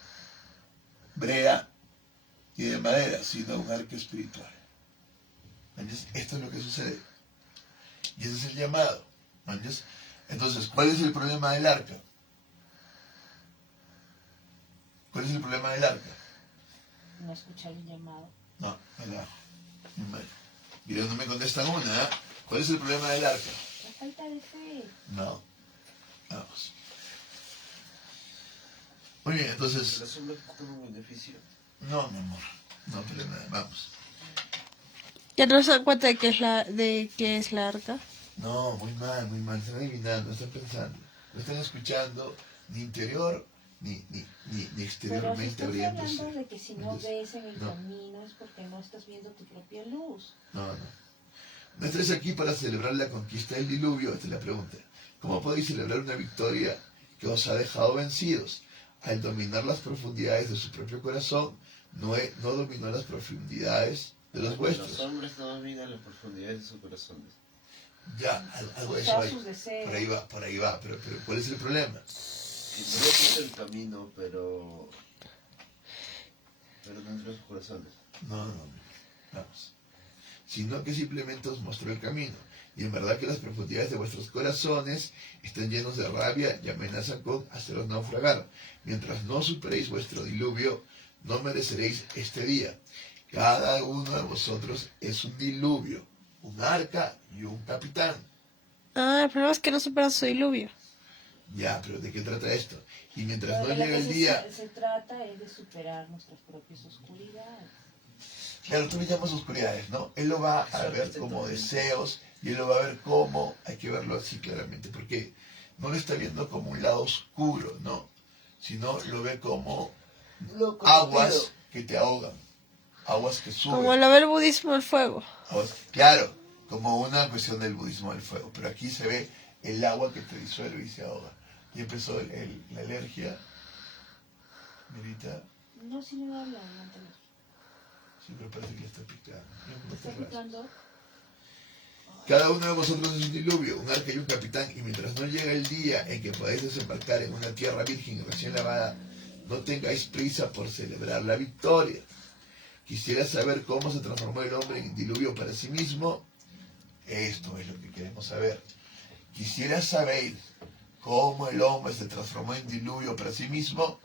brea y de madera, sino un arca espiritual. ¿Entiendes? Esto es lo que sucede. Y ese es el llamado. ¿Entiendes? Entonces, ¿cuál es el problema del arca? ¿Cuál es el problema del arca? No escuchar el llamado. No, abajo. Mira, no me contestan una. ¿Eh? ¿Cuál es el problema del arca? La falta de fe. No. Vamos. Muy bien, entonces... ¿Las sombras con un beneficio? No, mi amor. No, pero nada, vamos. ¿Ya no se dan cuenta de qué es la arca? No, muy mal, muy mal. Están adivinando, están pensando. No están escuchando ni interior ni Pero si exteriormente estás abriéndose. hablando de que si no Entonces, ves en el no. camino es porque no estás viendo tu propia luz. No. No estés aquí para celebrar la conquista del diluvio. Esta es la pregunta. ¿Cómo podéis celebrar una victoria que os ha dejado vencidos? Al dominar las profundidades de su propio corazón, no dominó las profundidades de los vuestros. Los hombres no dominan las profundidades de sus corazones. Ya, algo de O eso sea, hay. sus deseos. Por ahí va, pero ¿cuál es el problema? Que no es el camino, pero dentro de sus corazones. No, vamos. Sino que simplemente os mostró el camino. Y en verdad que las profundidades de vuestros corazones están llenos de rabia y amenazan con haceros naufragar. Mientras no superéis vuestro diluvio, no mereceréis este día. Cada uno de vosotros es un diluvio, un arca y un capitán. Ah, el problema es que no superan su diluvio. Ya, pero ¿de qué trata esto? Y mientras Pero no de lo llega que el día... se trata es de superar nuestras propias oscuridades. Claro, tú le llamas oscuridades, ¿no? Él lo va a ver como deseos y él lo va a ver como, hay que verlo así claramente, porque no lo está viendo como un lado oscuro, ¿no? Sino lo ve como aguas que te ahogan, aguas que suben. Como lo ve el budismo el fuego. Claro, como una cuestión del budismo del fuego, pero aquí se ve el agua que te disuelve y se ahoga. Y empezó la alergia, Mirita, No, si no habla, no. sí, pero parece que le está picando. ¿Te está picando? Cada uno de vosotros es un diluvio, un arca y un capitán, y mientras no llega el día en que podáis desembarcar en una tierra virgen y recién lavada, no tengáis prisa por celebrar la victoria. Quisiera saber cómo se transformó el hombre en diluvio para sí mismo. Esto es lo que queremos saber. Quisiera saber cómo el hombre se transformó en diluvio para sí mismo.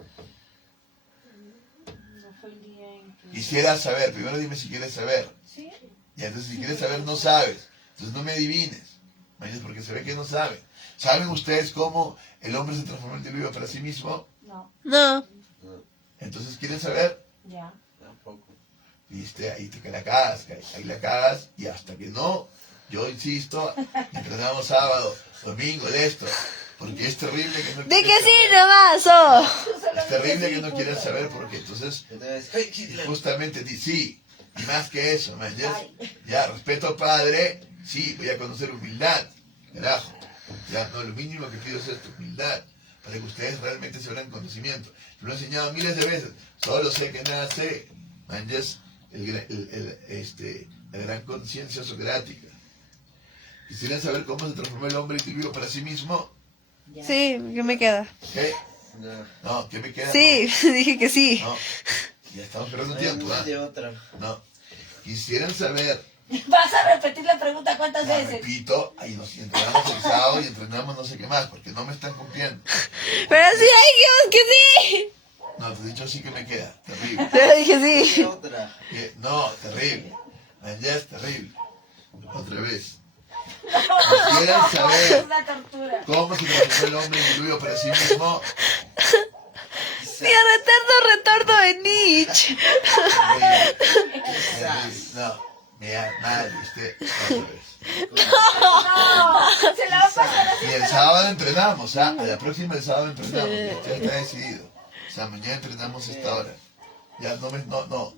No fue el día en que... Quisiera saber, primero dime si quieres saber. ¿Sí? Y entonces si quieres saber no sabes. Entonces no me adivines. ¿Entiendes? Porque se ve que no saben. ¿Saben ustedes cómo el hombre se transformó en diluvio para sí mismo? No, No. No, Entonces ¿quieren saber? ya. tampoco. Viste, ahí te la cagas, ahí la cagas y hasta que no, yo insisto, entrenamos sábado, domingo, de esto, porque es terrible que no ¡De quieras que sí saber. nomás! ¡Oh! Es terrible que no quieras saber porque entonces Yo te voy a decir, ¡hey, Hitler! justamente sí, y más que eso, man, ya respeto al padre, sí, voy a conocer humildad, carajo, ya no, lo mínimo que pido es esto, humildad, para que ustedes realmente se abran conocimiento. Lo he enseñado miles de veces, solo sé que nada sé, man, la gran conciencia socrática. Quisieran saber cómo se transformó el hombre en diluvio para sí mismo. Ya. Sí, ¿qué me queda? ¿Qué? No, No, ¿qué me queda? Sí, dije que sí. No, ya estamos perdiendo no tiempo. hay ¿Ah? de otra. No. Quisieran saber, ¿Vas a repetir la pregunta cuántas la veces? repito, ahí nos entrenamos el sábado y entrenamos no sé qué más, porque no me están cumpliendo. Pero sí, ay, Dios, que sí. No, te he dicho sí que me queda, terrible. Pero dije ¿Qué sí. otra? No, terrible. Ya es terrible. Otra vez. Quisieran Es saber una tortura. cómo se transformó el hombre en diluvio para sí mismo. Mi eterno retorno de Nietzsche. No, mira, mal, ¿viste? Otra vez. No, se la va a pasar así. Y el sábado entrenamos, ¿ah? A la próxima el sábado entrenamos, ya está decidido. O sea, mañana entrenamos a esta hora. Ya no,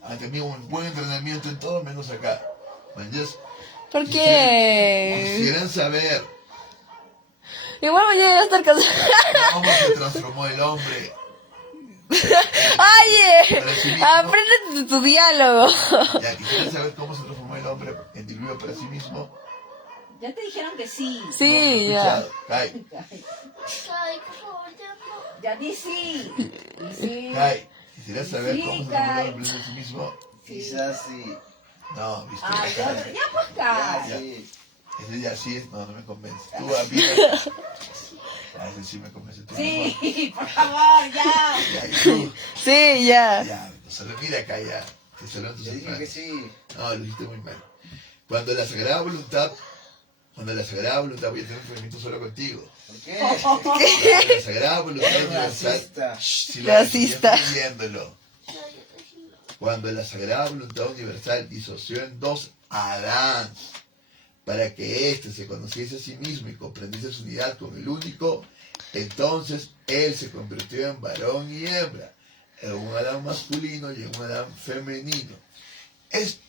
ante mí un buen entrenamiento en todo menos acá. ¿Mañana? ¿Por qué? Quisieran saber Igual mañana voy a estar cansada. cómo se transformó el hombre. Oye, Para sí mismo. aprende tu diálogo. Ya, quisieran saber cómo se transformó el hombre en diluvio para sí mismo. Ya te dijeron que sí. Sí, No, ya. escuchado. Kai, Ay, por favor, ya no. Ya di sí. Di sí. Kai. Quisiera saber Sí, cómo se transformó Kai. el hombre en sí mismo. Quizás sí. No, viste. Ay, Kai. ya pues Ya, acá. sí. Ese ya sí es, no me convence. Tú a mí. Ese sí me convence. Tú Sí, por favor, ya. mejor. Ya, y tú. Sí, ya. Ya, solo mira acá ya. Te solo tus Yo dije que hermanos. sí. No, lo dijiste muy mal. Cuando la Sagrada Voluntad, voy a tener un entrenamiento solo contigo. ¿Por qué? Cuando la Sagrada Voluntad universal. Racista. Racista. Estoy viéndolo. Cuando la Sagrada Voluntad Universal disoció en dos a Adán, para que éste se conociese a sí mismo y comprendiese su unidad con el único, entonces él se convirtió en varón y hembra, en un Adán masculino y en un Adán femenino. Esta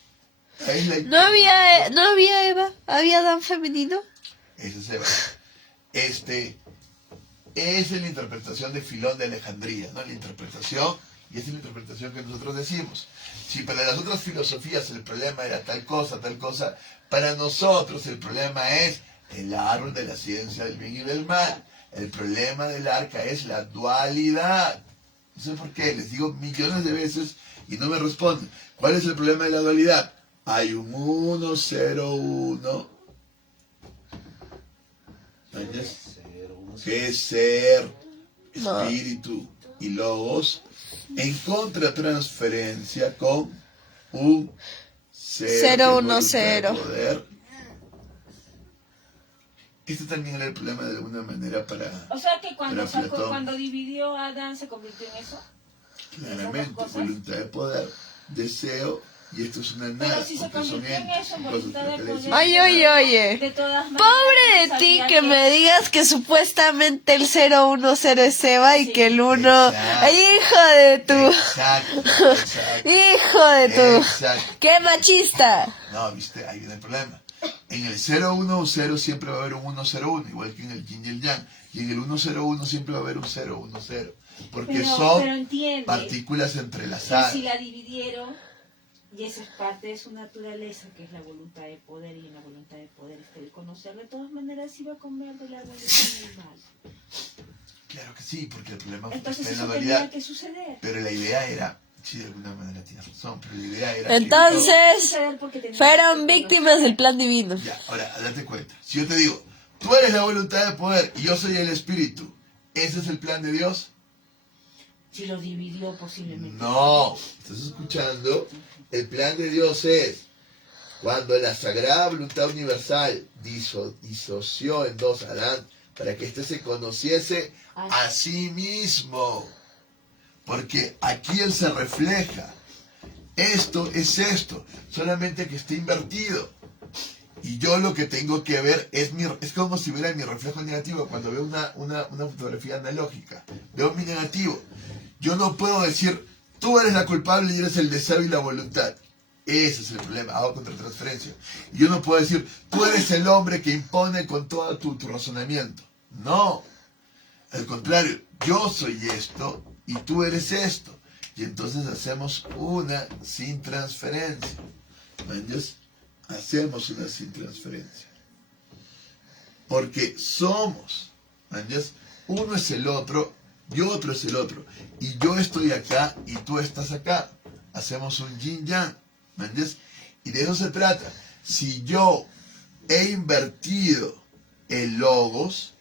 es la ¿No había Eva? ¿Había Adán femenino? Ese es Eva. Esa es la interpretación de Filón de Alejandría, ¿no? La interpretación Y esa es la interpretación que nosotros decimos. Si para las otras filosofías el problema era tal cosa, para nosotros el problema es el árbol de la ciencia del bien y del mal. El problema del arca es la dualidad. No sé por qué, les digo millones de veces y no me responden. ¿Cuál es el problema de la dualidad? Hay un 1, 0, 1. ¿Entiendes? Que es ser, espíritu y logos en contratransferencia con un 0, 1, 0. Este también era el problema de alguna manera para O sea que cuando para Platón. cuando dividió a Adán se convirtió en eso. Claramente, voluntad de poder, deseo, y esto es una nada. Pero si se convirtió en eso, en voluntad de poder. Oye. De todas maneras, Pobre de ti sabía que me digas que supuestamente el 010 es Eva y Sí. que el 1... Exacto. ¡Ay, hijo de tu! Exacto. ¡Hijo de tu! Exacto. ¡Qué machista! No, viste, ahí viene el problema. En el 010 siempre va a haber un 101, igual que en el yin y el yang. Y en el 101 siempre va a haber un 010. Porque pero son entiende partículas que entrelazadas. si la dividieron, y esa es parte de su naturaleza, que es la voluntad de poder, y en la voluntad de poder está el conocer, de todas maneras iba a comer del árbol del bien y mal. Claro que sí, porque el problema Entonces está en la eso dualidad. tenía que suceder. Pero la idea era, sí, de alguna manera tienes razón, pero la idea era... Entonces, Suceder porque tenía fueron que víctimas del plan divino. Ya, ahora, date cuenta. Si yo te digo, tú eres la voluntad de poder y yo soy el espíritu, ¿ese es el plan de Dios? Si lo dividió posiblemente. No, ¿estás escuchando? El plan de Dios es cuando la sagrada voluntad universal disoció en dos a Adán para que éste se conociese a sí mismo. Porque aquí él se refleja. Esto es esto, solamente que está invertido. Y yo lo que tengo que ver es como si viera mi reflejo negativo cuando veo una fotografía analógica. Veo mi negativo. Yo no puedo decir, tú eres la culpable y eres el deseo y la voluntad. Ese es el problema, hago contratransferencia. Y yo no puedo decir, tú eres el hombre que impone con todo tu razonamiento. No. Al contrario, yo soy esto y tú eres esto. Y entonces hacemos una sin transferencia. ¿Entiendes? Hacemos una sin transferencia. Porque somos. ¿Entiendes? Uno es el otro y otro es el otro. Y yo estoy acá y tú estás acá. Hacemos un yin-yang. ¿Entiendes? Y de eso se trata. Si yo he invertido el logos,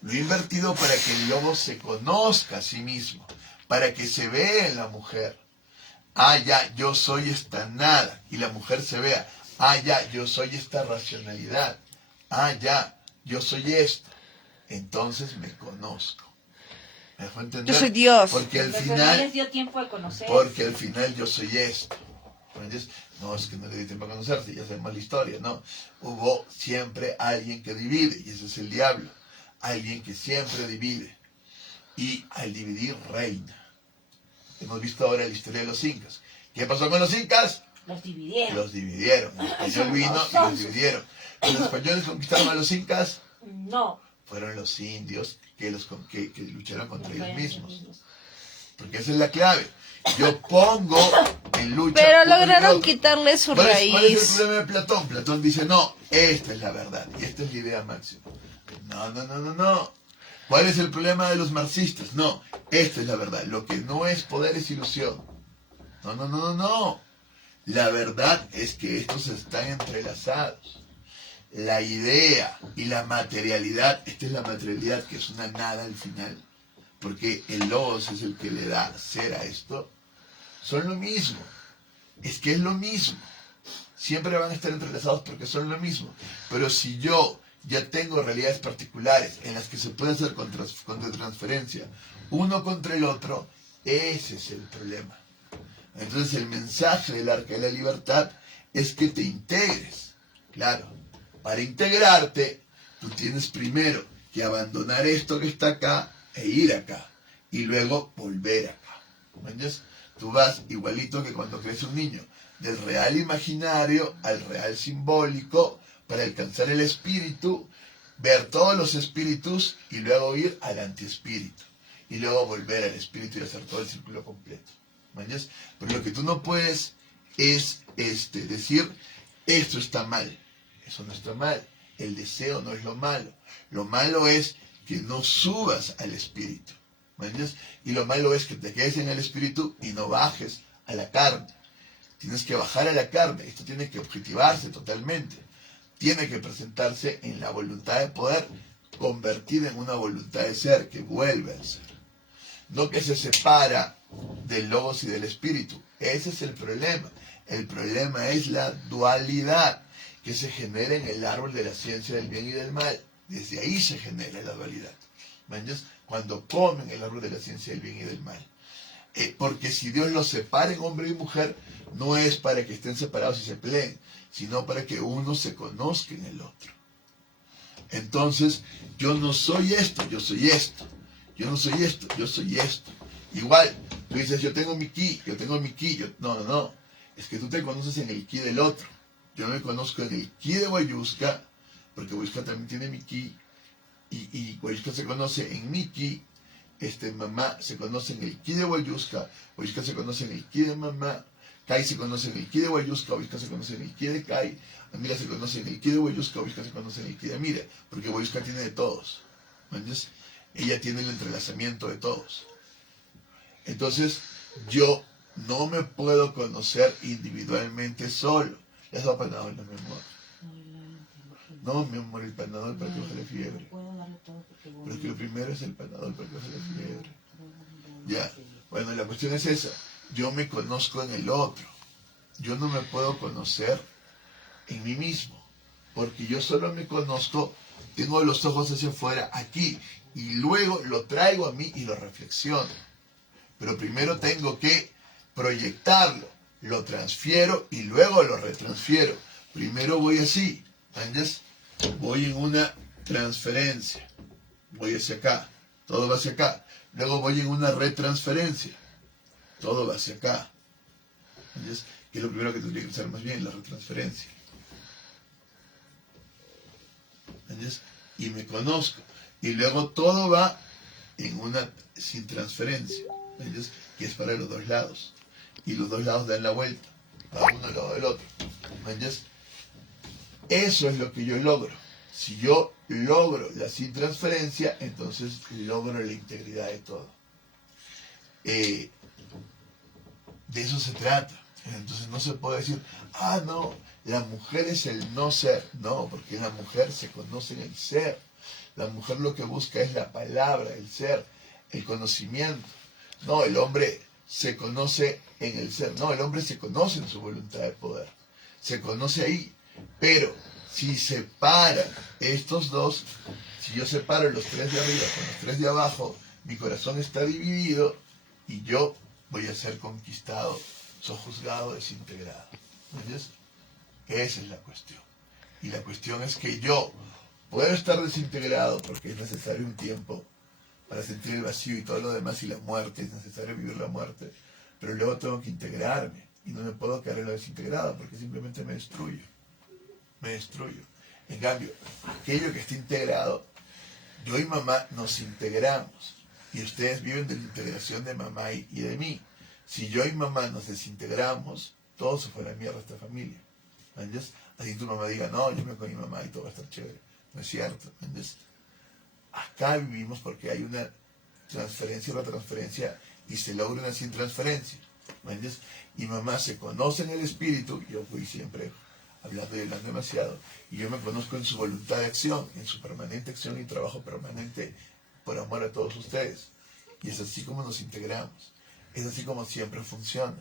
lo he invertido para que el logos se conozca a sí mismo, para que se vea en la mujer. Ah, ya, yo soy esta nada. Y la mujer se vea. Ah, ya, yo soy esta racionalidad. Ah, ya, yo soy esto. Entonces me conozco. ¿Me dejó entender? Yo soy Dios. Porque al Entonces no final... les dio tiempo de conocer. Porque al final yo soy esto. ¿Entiendes? No es que no le di tiempo a conocerse, ya sabemos la historia, ¿no? Hubo siempre alguien que divide, y ese es el diablo. Alguien que siempre divide. Y al dividir reina. Hemos visto ahora la historia de los incas. ¿Qué pasó con los incas? Los dividieron. Los dividieron. El español vino y los dividieron. ¿Los españoles conquistaron a los incas? No. Fueron los indios que lucharon contra ellos mismos. Porque esa es la clave. Yo pongo en lucha. Pero uno y lograron otro. quitarle su ¿Cuál es el raíz. problema de Platón? Platón dice, no, esta es la verdad y esta es la idea máxima. No. ¿Cuál es el problema de los marxistas? No, esta es la verdad. Lo que no es poder es ilusión. No. La verdad es que estos están entrelazados. La idea y la materialidad, esta es la materialidad que es una nada al final, porque el logos es el que le da ser a esto, son lo mismo. Es que es lo mismo. Siempre van a estar entrelazados porque son lo mismo. Pero si yo ya tengo realidades particulares en las que se puede hacer contratransferencia uno contra el otro, ese es el problema. Entonces el mensaje del Arca de la Libertad es que te integres. Claro, para integrarte, tú tienes primero que abandonar esto que está acá e ir acá. Y luego volver acá. ¿Entiendes? Tú vas igualito que cuando crece un niño, del real imaginario al real simbólico, para alcanzar el espíritu, ver todos los espíritus y luego ir al antiespíritu. y luego volver al espíritu y hacer todo el círculo completo. ¿Mañas? Pero lo que tú no puedes es decir, esto está mal. Eso no está mal. El deseo no es lo malo. Lo malo es que no subas al espíritu. ¿Mañas? Y lo malo es que te quedes en el espíritu y no bajes a la carne. Tienes que bajar a la carne. Esto tiene que objetivarse totalmente. Tiene que presentarse en la voluntad de poder, convertida en una voluntad de ser, que vuelve al ser. No que se separa del logos y del espíritu. Ese es el problema. El problema es la dualidad que se genera en el árbol de la ciencia del bien y del mal. Desde ahí se genera la dualidad. ¿Mañas? Cuando comen el árbol de la ciencia del bien y del mal. Porque si Dios los separa en hombre y mujer, no es para que estén separados y se peleen, sino para que uno se conozca en el otro. Entonces, yo no soy esto, yo soy esto. Yo no soy esto, yo soy esto. Igual, tú dices, yo tengo mi ki, yo tengo mi ki. No. Es que tú te conoces en el ki del otro. Yo me conozco en el ki de Wayuska, porque Wayuska también tiene mi ki, y Wayuska se conoce en mi ki. Mamá se conoce en el ki de Wayuska se conoce en el ki de mamá, Kai se conoce en el ki de Wayuska se conoce en el ki de Kai, Amira se conoce en el ki de Wayuska se conoce en el ki de Amira, porque Wayuska tiene de todos. ¿Entiendes? Ella tiene el entrelazamiento de todos. Entonces, yo no me puedo conocer individualmente solo. ¿Le has dado Panadol, no, mi amor? No, mi amor, el Panadol para que baje la fiebre. Pero es que lo primero es el Panadol para que baje la fiebre. Ya, bueno, la cuestión es esa. Yo me conozco en el otro. Yo no me puedo conocer en mí mismo. Porque yo solo me conozco, tengo los ojos hacia afuera, aquí. Y luego lo traigo a mí y lo reflexiono. Pero primero tengo que proyectarlo. Lo transfiero y luego lo retransfiero. Primero voy así. ¿Entiendes? Voy en una transferencia. Voy hacia acá. Todo va hacia acá. Luego voy en una retransferencia. Todo va hacia acá. ¿Entiendes? Que es lo primero que tendría que usar más bien, la retransferencia. ¿Entiendes? Y me conozco. Y luego todo va en una sin transferencia. ¿Entiendes? Que es para los dos lados. Y los dos lados dan la vuelta. A uno al lado del otro. ¿Entiendes? Eso es lo que yo logro. Si yo logro la sin transferencia, entonces logro la integridad de todo. De eso se trata. Entonces no se puede decir, no, la mujer es el no ser. No, porque la mujer se conoce en el ser. La mujer lo que busca es la palabra, el ser, el conocimiento. No, el hombre se conoce en el ser. No, el hombre se conoce en su voluntad de poder. Se conoce ahí. Pero si separan estos dos, si yo separo los tres de arriba con los tres de abajo, mi corazón está dividido y yo voy a ser conquistado, sojuzgado, desintegrado. ¿Entiendes? Esa es la cuestión. Y la cuestión es que yo puedo estar desintegrado porque es necesario un tiempo para sentir el vacío y todo lo demás, y la muerte, es necesario vivir la muerte, pero luego tengo que integrarme y no me puedo quedar en lo desintegrado porque simplemente me destruyo. En cambio, aquello que está integrado, yo y mamá nos integramos y ustedes viven de la integración de mamá y de mí. Si yo y mamá nos desintegramos, todo se fue a la mierda esta familia. ¿Entiendes? Así tu mamá diga, no, yo me voy con mi mamá y todo va a estar chévere. No es cierto. ¿Entiendes? Acá vivimos porque hay una transferencia o retransferencia y se logra una sin transferencia. ¿Entiendes? Y mamá se conoce en el espíritu, yo fui siempre hablando y hablando demasiado, y yo me conozco en su voluntad de acción, en su permanente acción y trabajo permanente por amor a todos ustedes. Y es así como nos integramos. Es así como siempre funciona.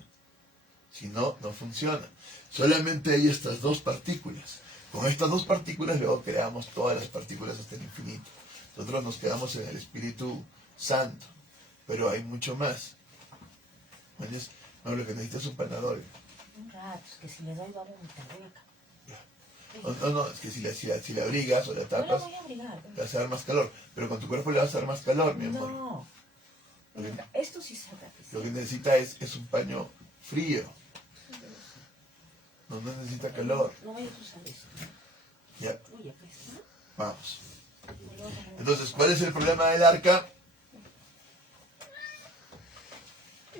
Si no, no funciona. Solamente hay estas dos partículas. Con estas dos partículas luego creamos todas las partículas hasta el infinito. Nosotros nos quedamos en el Espíritu Santo, pero hay mucho más. ¿Entiendes? No, lo que necesitas es un Panadol. Un rato, es que si le doy va a vomitar, ven acá. No, es que si la abrigas o la No la tapas, voy a abrigar. le vas a dar más calor. Pero con tu cuerpo le vas a dar más calor, mi amor. No. Ven acá. Esto sí saca. Lo que necesita es un paño frío. No necesita calor. No vayas a usar esto. Ya, Oye, pues, ¿no? vamos. Entonces, ¿cuál es el problema del arca?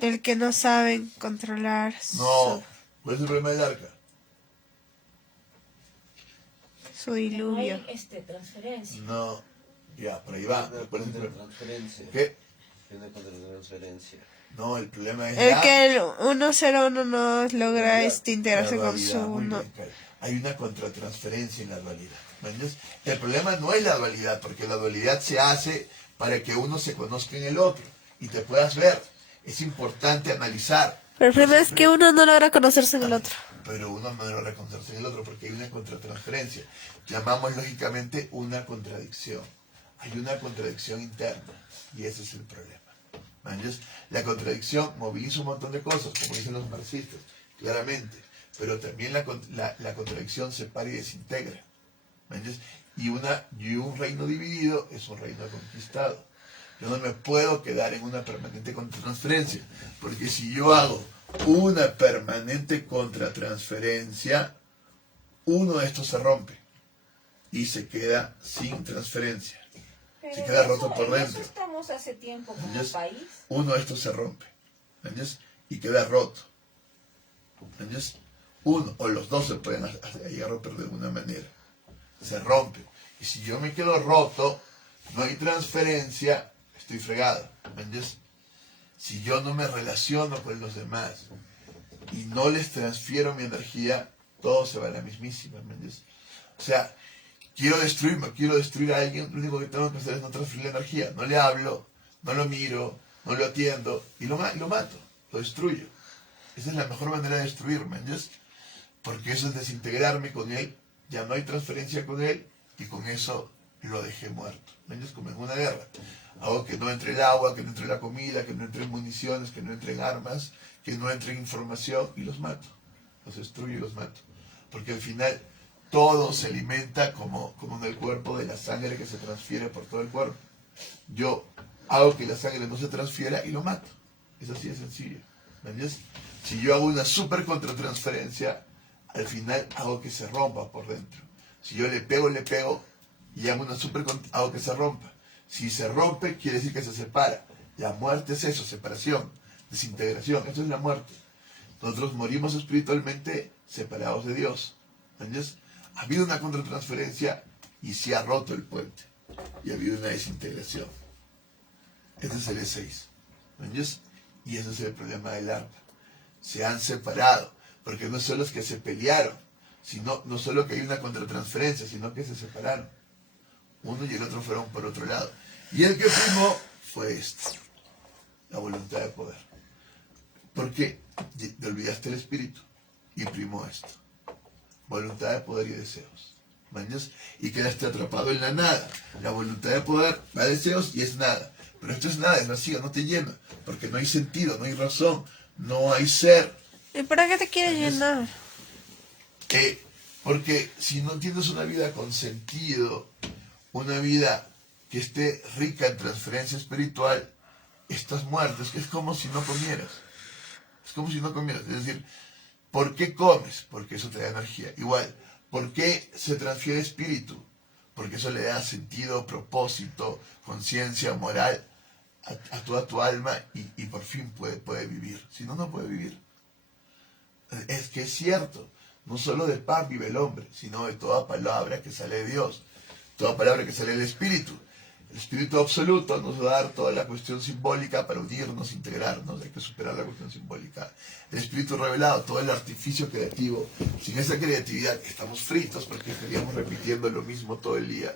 El que no saben controlar No. ¿Cuál es el problema del arca? su Que no diluvio. hay transferencia. No. Ya, por ahí va. Una ¿Cuál es el problema? transferencia. ¿Qué? Una transferencia. No, el problema es El que el 101 no logra integrarse la con dualidad. su Muy uno. bien, Karen. Hay una contratransferencia en la dualidad. ¿Me entiendes? El problema no es la dualidad, porque la dualidad se hace para que uno se conozca en el otro y te puedas ver. Es importante analizar. Pero el problema es que uno no logra conocerse en el otro. Pero uno no logra reconocerse en el otro porque hay una contratransferencia. Llamamos lógicamente una contradicción. Hay una contradicción interna y ese es el problema. ¿Me entiendes? La contradicción moviliza un montón de cosas, como dicen los marxistas, claramente. Pero también la contradicción separa y desintegra. ¿Me entiendes? Y un reino dividido es un reino conquistado. Yo no me puedo quedar en una permanente contratransferencia, porque si yo hago una permanente contratransferencia, uno de estos se rompe y se queda sin transferencia. Se queda roto por En dentro. eso estamos hace tiempo como ¿Entiendes? país. Uno de estos se rompe. ¿Entiendes? Y queda roto. ¿Entiendes? Uno o los dos se pueden llegar a romper de alguna manera. Se rompe. Y si yo me quedo roto, no hay transferencia, estoy fregado. ¿Me entiendes? Si yo no me relaciono con los demás y no les transfiero mi energía, todo se va a la mismísima. ¿Me entiendes? O sea, quiero destruir a alguien, lo único que tengo que hacer es no transferir la energía. No le hablo, no lo miro, no lo atiendo y lo mato, lo destruyo. Esa es la mejor manera de destruirme, ¿entiendes? Porque eso es desintegrarme con él, ya no hay transferencia con él y con eso lo dejé muerto. ¿Me entiendes? Como en una guerra. Hago que no entre el agua, que no entre la comida, que no entren municiones, que no entren armas, que no entren información y los mato. Los destruyo y los mato. Porque al final todo se alimenta como en el cuerpo de la sangre que se transfiere por todo el cuerpo. Yo hago que la sangre no se transfiera y lo mato. Es así de sencillo. ¿Me entiendes? Si yo hago una super contratransferencia, al final hago que se rompa por dentro. Si yo le pego y hago una hago que se rompa. Si se rompe, quiere decir que se separa. La muerte es eso, separación, desintegración. Eso es la muerte. Nosotros morimos espiritualmente separados de Dios. ¿Me entiendes? Ha habido una contratransferencia y se ha roto el puente. Y ha habido una desintegración. Ese es el E6. ¿Me entiendes? Y ese es el problema del arpa. Se han separado. Porque no son los que se pelearon, sino no solo que hay una contratransferencia, sino que se separaron. Uno y el otro fueron por otro lado. Y el que primó fue la voluntad de poder. Porque te olvidaste el espíritu y primó esto. Voluntad de poder y deseos. ¿Mañas? Y quedaste atrapado en la nada. La voluntad de poder da deseos y es nada. Pero esto es nada, es vacío, no te llena. Porque no hay sentido, no hay razón, no hay ser. ¿Y para qué te quieres llenar? Porque si no tienes una vida con sentido, una vida que esté rica en transferencia espiritual, estás muerto. Es como si no comieras. Es como si no comieras. Es decir, ¿por qué comes? Porque eso te da energía. Igual, ¿por qué se transfiere espíritu? Porque eso le da sentido, propósito, conciencia, moral a toda tu alma y por fin puede vivir. Si no, no puede vivir. Es que es cierto, no solo de pan vive el hombre, sino de toda palabra que sale de Dios, toda palabra que sale del Espíritu. El Espíritu absoluto nos va a dar toda la cuestión simbólica para unirnos, integrarnos, hay que superar la cuestión simbólica. El Espíritu revelado, todo el artificio creativo. Sin esa creatividad estamos fritos porque estaríamos repitiendo lo mismo todo el día.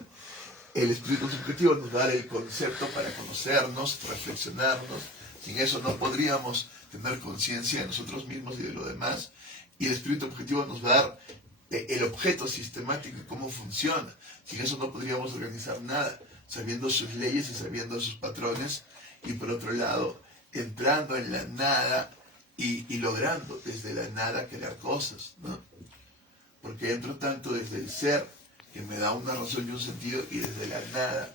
El Espíritu subjetivo nos va a dar el concepto para conocernos, reflexionarnos. Sin eso no podríamos tener conciencia de nosotros mismos y de lo demás. Y el espíritu objetivo nos va a dar el objeto sistemático y cómo funciona. Sin eso no podríamos organizar nada, sabiendo sus leyes y sabiendo sus patrones. Y por otro lado, entrando en la nada y logrando desde la nada crear cosas, ¿no? Porque entro tanto desde el ser, que me da una razón y un sentido, y desde la nada,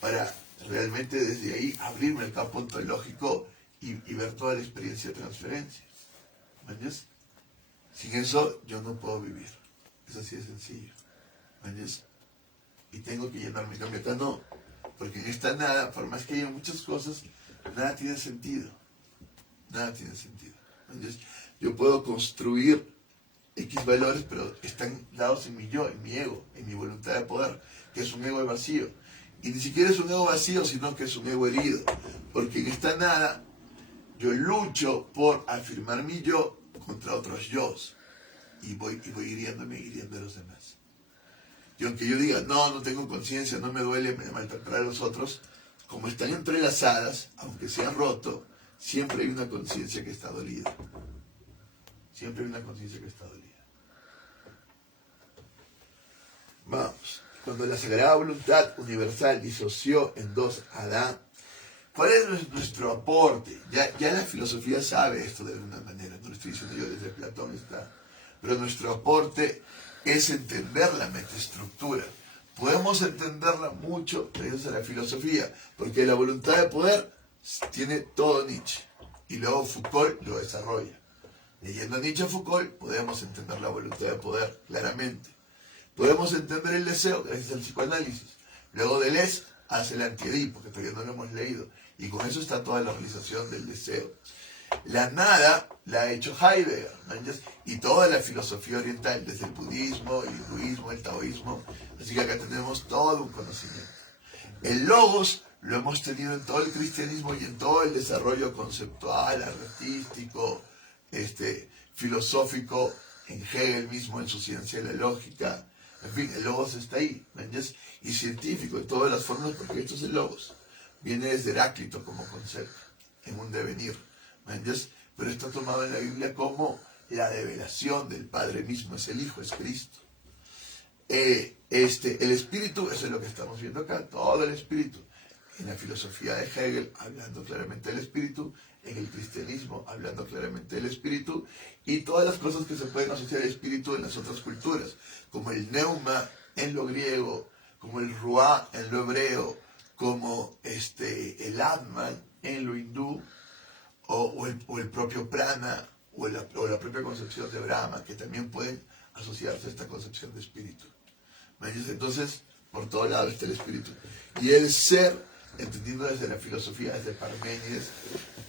para realmente desde ahí abrirme el campo ontológico y ver toda la experiencia de transferencia. ¿Entiendes? Sin eso yo no puedo vivir. Es así de sencillo. ¿Entiendes? Y tengo que llenarme. En cambio acá no. Porque en esta nada, por más que haya muchas cosas, nada tiene sentido. Nada tiene sentido. Entonces, yo puedo construir X valores, pero están dados en mi yo, en mi ego, en mi voluntad de poder, que es un ego vacío. Y ni siquiera es un ego vacío, sino que es un ego herido. Porque en esta nada, yo lucho por afirmar mi yo contra otros yos. Y voy hiriéndome y hiriendo a los demás. Y aunque yo diga, no tengo conciencia, no me duele maltratar a los otros, como están entrelazadas, aunque se han roto, siempre hay una conciencia que está dolida. Siempre hay una conciencia que está dolida. Vamos, cuando la Sagrada Voluntad Universal disoció en dos a Adán, ¿cuál es nuestro aporte? Ya la filosofía sabe esto de alguna manera, no lo estoy diciendo yo, desde Platón está. Pero nuestro aporte es entender la metaestructura. Podemos entenderla mucho gracias a la filosofía, porque la voluntad de poder tiene todo Nietzsche, y luego Foucault lo desarrolla. Leyendo a Nietzsche y Foucault podemos entender la voluntad de poder claramente. Podemos entender el deseo gracias al psicoanálisis. Luego Deleuze hace el antiedipo, que todavía no lo hemos leído, y con eso está toda la realización del deseo. La nada la ha hecho Heidegger, ¿no? Y toda la filosofía oriental, desde el budismo, el hinduismo, el taoísmo. Así que acá tenemos todo un conocimiento. El logos lo hemos tenido en todo el cristianismo y en todo el desarrollo conceptual, artístico, filosófico, en Hegel mismo, en su ciencia de la lógica. En fin, el logos está ahí, ¿no? Y científico, en todas las formas, porque esto es el logos. Viene desde Heráclito como concepto, en un devenir. Pero está tomado en la Biblia como la revelación del Padre mismo, es el Hijo, es Cristo. El espíritu, eso es lo que estamos viendo acá, todo el espíritu. En la filosofía de Hegel, hablando claramente del espíritu, en el cristianismo, hablando claramente del espíritu, y todas las cosas que se pueden asociar al espíritu en las otras culturas, como el neuma en lo griego, como el ruá en lo hebreo, como el atman en lo hindú, o el propio prana, o la propia concepción de Brahma, que también pueden asociarse a esta concepción de espíritu. Entonces, por todo lado está el espíritu. Y el ser, entendiendo desde la filosofía, desde Parménides,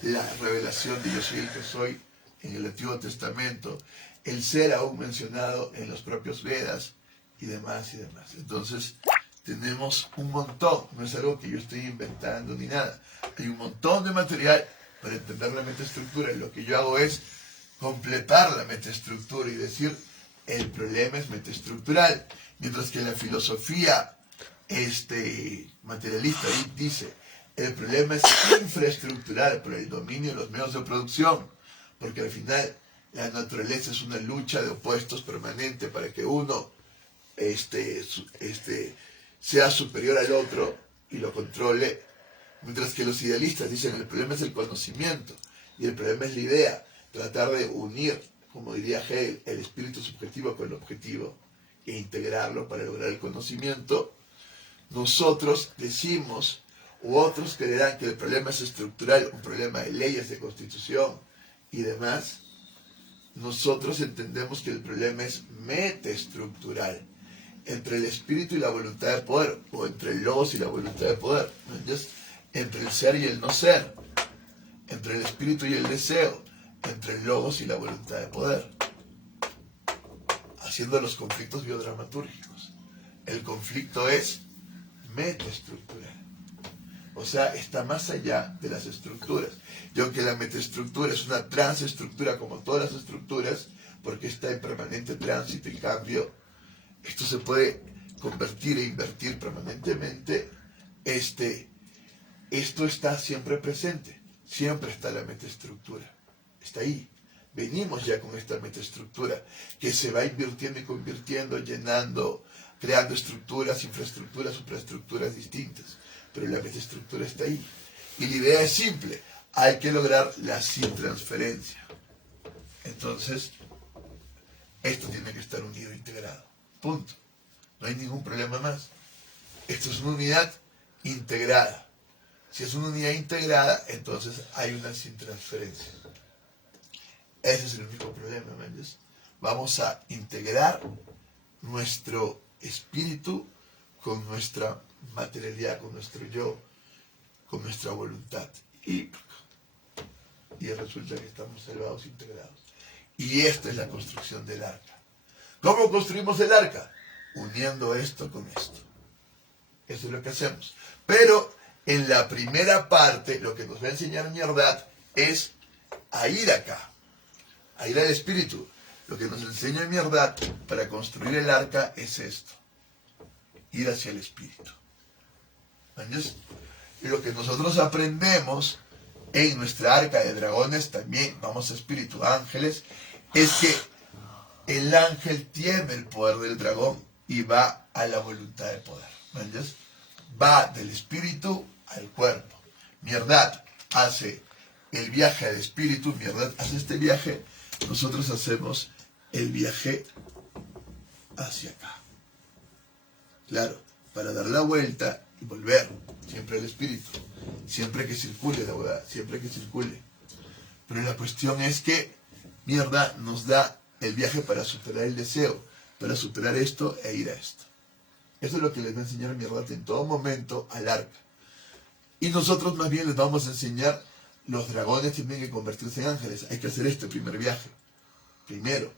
la revelación de yo soy el que soy en el Antiguo Testamento, el ser aún mencionado en los propios Vedas, y demás, y demás. Entonces, tenemos un montón, no es algo que yo estoy inventando ni nada. Hay un montón de material para entender la metaestructura, y lo que yo hago es completar la metaestructura y decir, el problema es metaestructural, mientras que la filosofía materialista dice, el problema es infraestructural por el dominio de los medios de producción, porque al final la naturaleza es una lucha de opuestos permanente para que uno sea superior al otro y lo controle. Mientras que los idealistas dicen el problema es el conocimiento y el problema es la idea, tratar de unir, como diría Hegel, el espíritu subjetivo con el objetivo e integrarlo para lograr el conocimiento. Nosotros decimos, u otros creerán que el problema es estructural, un problema de leyes, de constitución y demás. Nosotros entendemos que el problema es metaestructural, entre el espíritu y la voluntad de poder, o entre el logos y la voluntad de poder. Entonces, entre el ser y el no ser, entre el espíritu y el deseo, entre el logos y la voluntad de poder, haciendo los conflictos biodramatúrgicos. El conflicto es metaestructural, o sea, está más allá de las estructuras. Y aunque la metaestructura es una transestructura como todas las estructuras, porque está en permanente tránsito y cambio, esto se puede convertir e invertir permanentemente. Esto está siempre presente, siempre está la metaestructura, está ahí. Venimos ya con esta metaestructura que se va invirtiendo y convirtiendo, llenando, creando estructuras, infraestructuras, supraestructuras distintas. Pero la metaestructura está ahí. Y la idea es simple, hay que lograr la sin transferencia. Entonces, esto tiene que estar unido, integrado. Punto. No hay ningún problema más. Esto es una unidad integrada. Si es una unidad integrada, entonces hay una sin transferencia. Ese es el único problema, ¿entiendes? Vamos a integrar nuestro espíritu con nuestra materialidad, con nuestro yo, con nuestra voluntad. Y y resulta que estamos salvados, integrados. Y esta es la construcción del arca. ¿Cómo construimos el arca? Uniendo esto con esto. Eso es lo que hacemos. Pero en la primera parte, lo que nos va a enseñar Mierdad es a ir acá, a ir al espíritu. Lo que nos enseña Mierdad para construir el arca es esto, ir hacia el espíritu. ¿Entiendes? Y lo que nosotros aprendemos en nuestra arca de dragones, también vamos a espíritu, ángeles, es que el ángel tiene el poder del dragón y va a la voluntad de poder. ¿Entiendes? Va del espíritu al cuerpo. Mierdad hace el viaje al espíritu, Mierdad hace este viaje, nosotros hacemos el viaje hacia acá. Claro, para dar la vuelta y volver, siempre el espíritu, siempre que circule la verdad, siempre que circule. Pero la cuestión es que Mierdad nos da el viaje para superar el deseo, para superar esto e ir a esto. Eso es lo que les va a enseñar Mierdad en todo momento al arca. Y nosotros más bien les vamos a enseñar, los dragones tienen que convertirse en ángeles. Hay que hacer este primer viaje. Primero,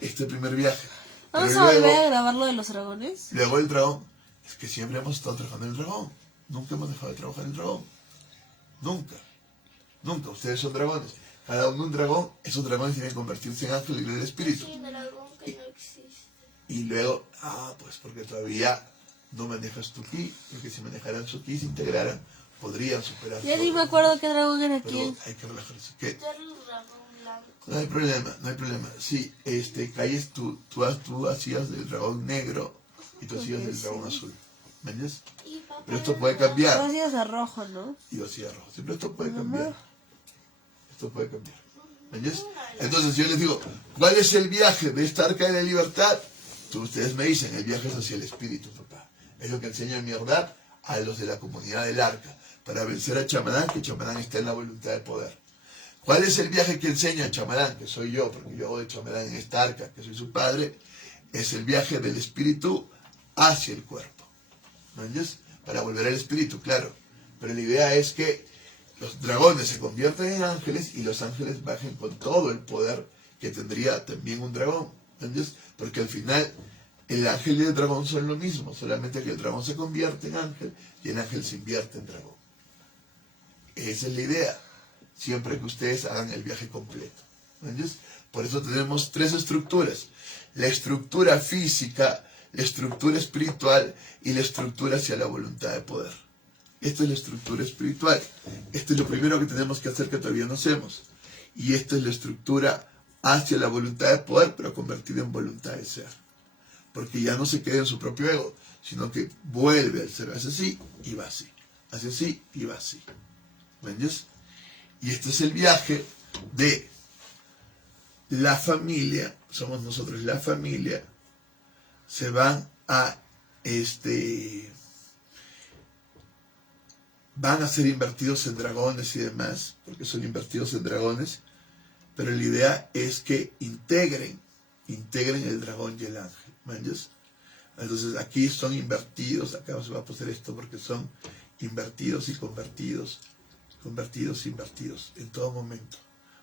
este primer viaje. ¿Vamos Pero a luego, volver a grabar lo de los dragones? luego el dragón. Es que siempre hemos estado trabajando en el dragón. Nunca hemos dejado de trabajar en el dragón. Nunca. Nunca. Ustedes son dragones. Cada uno un dragón. Esos dragones tienen que convertirse en ángeles y del espíritu. Sí, dragón que no existe. Y luego, pues porque todavía no manejas tu ki, porque si manejaran su ki, se integraran, podrían superar. Ya ni todo. me acuerdo qué dragón era Pero quién. hay que relajarse. ¿Qué? Del dragón blanco. No hay problema, no hay problema. Sí, Calles, tú hacías del dragón negro y tú hacías del dragón azul. ¿Me entiendes? Y papá Pero esto era puede blanco. cambiar. Tú hacías a rojo, ¿no? Y yo hacía rojo. Siempre esto puede Mamá. cambiar. Esto puede cambiar. ¿Me entiendes? Entonces yo les digo, ¿cuál es el viaje de esta arca de la libertad? Ustedes me dicen, el viaje es hacia el espíritu, papá. Es lo que enseña Mierdad a los de la comunidad del arca, para vencer a Chamadán, que Chamadán está en la voluntad de poder. ¿Cuál es el viaje que enseña Chamadán, que soy yo, porque yo hago de Chamadán en esta arca, que soy su padre? Es el viaje del espíritu hacia el cuerpo. ¿Me entiendes? Para volver al espíritu, claro. Pero la idea es que los dragones se convierten en ángeles y los ángeles bajen con todo el poder que tendría también un dragón. ¿Me entiendes? Porque al final el ángel y el dragón son lo mismo, solamente que el dragón se convierte en ángel y el ángel se invierte en dragón. Esa es la idea, siempre que ustedes hagan el viaje completo. ¿Me entiendes? Por eso tenemos tres estructuras: la estructura física, la estructura espiritual y la estructura hacia la voluntad de poder. Esta es la estructura espiritual. Esto es lo primero que tenemos que hacer, que todavía no hacemos. Y esta es la estructura hacia la voluntad de poder, pero convertida en voluntad de ser. Porque ya no se queda en su propio ego, sino que vuelve al ser. Hace así y va así. Hace así y va así. ¿Me entiendes? Y este es el viaje de la familia. Somos nosotros la familia. Se van a van a ser invertidos en dragones y demás, porque son invertidos en dragones. Pero la idea es que integren el dragón y el ángel. ¿Me entiendes? Entonces aquí son invertidos, acá se va a poner esto porque son invertidos y convertidos, convertidos e invertidos en todo momento.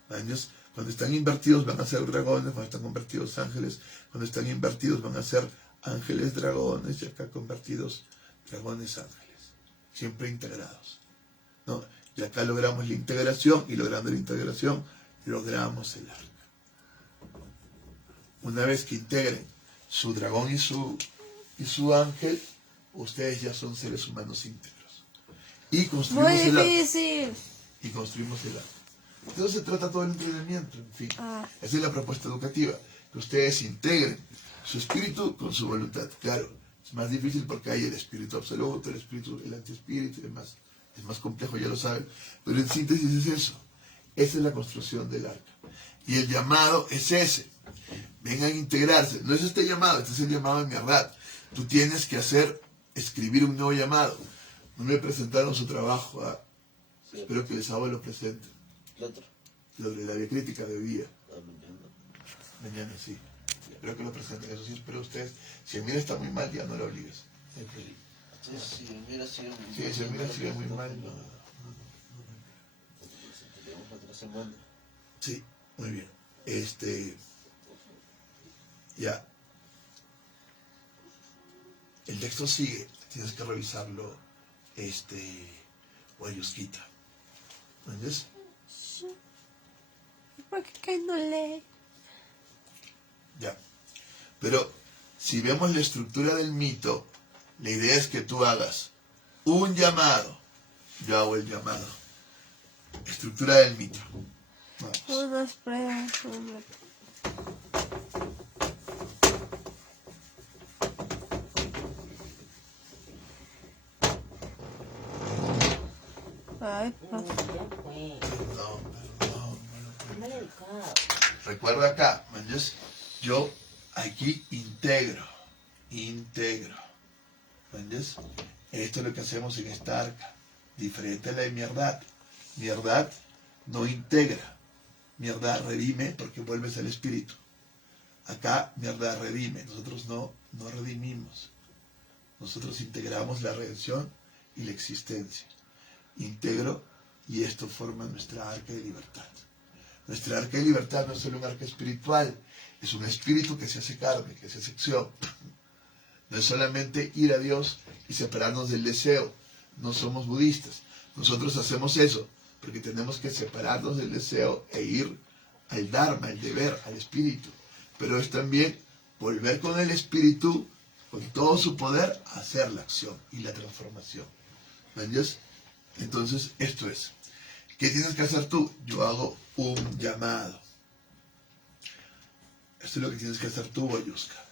¿Me entiendes? Cuando están invertidos van a ser dragones, cuando están convertidos ángeles, cuando están invertidos van a ser ángeles dragones y acá convertidos dragones ángeles. Siempre integrados. ¿No? Y acá logramos la integración y logrando la integración logramos el arca. Una vez que integren su dragón y su ángel, ustedes ya son seres humanos íntegros. Y construimos Muy el arca. difícil. Y construimos el arca. Entonces se trata todo el entendimiento, en fin. Ah. Esa es la propuesta educativa, que ustedes integren su espíritu con su voluntad. Claro, es más difícil porque hay el espíritu absoluto, el espíritu, el antiespíritu y demás. Es más complejo, ya lo saben. Pero en síntesis es eso. Esa es la construcción del arca. Y el llamado es ese. Vengan a integrarse. No es este llamado, este es el llamado de Mierdad. Tú tienes que escribir un nuevo llamado. No me presentaron su trabajo. Sí. Espero que el sábado lo presenten. ¿Qué otro? Lo de la vía crítica de día. Mañana. Mañana sí. Espero que lo presenten. Eso sí, espero ustedes. Si el mira está muy mal, ya no lo obligues. Sí, mira, sí. Sí, si el mira sigue muy mal, no. se encuentra. Sí, muy bien. Ya. El texto sigue, tienes que revisarlo, Guayusquita. ¿Entiendes? ¿Por qué no lee? Ya. Pero si vemos la estructura del mito, la idea es que tú hagas un llamado. Yo hago el llamado. Estructura del mito. Vamos. Unas pruebas. Ay, pues. Perdón. Recuerda acá, ¿entiendes? Yo aquí integro. ¿Entiendes? Esto es lo que hacemos en esta arca. Diferente a la de mierdad. Mierdad no integra. Mierdad redime porque vuelves al espíritu. Acá mierdad redime. Nosotros no redimimos. Nosotros integramos la redención y la existencia. Integro y esto forma nuestra arca de libertad. Nuestra arca de libertad no es solo un arca espiritual, es un espíritu que se hace carne, que se hace acción. No es solamente ir a Dios y separarnos del deseo. No somos budistas. Nosotros hacemos eso porque tenemos que separarnos del deseo e ir al Dharma, al deber, al espíritu. Pero es también volver con el espíritu, con todo su poder, a hacer la acción y la transformación. ¿Me entiendes? Entonces, esto es. ¿Qué tienes que hacer tú? Yo hago un llamado. Esto es lo que tienes que hacer tú, Guayusca.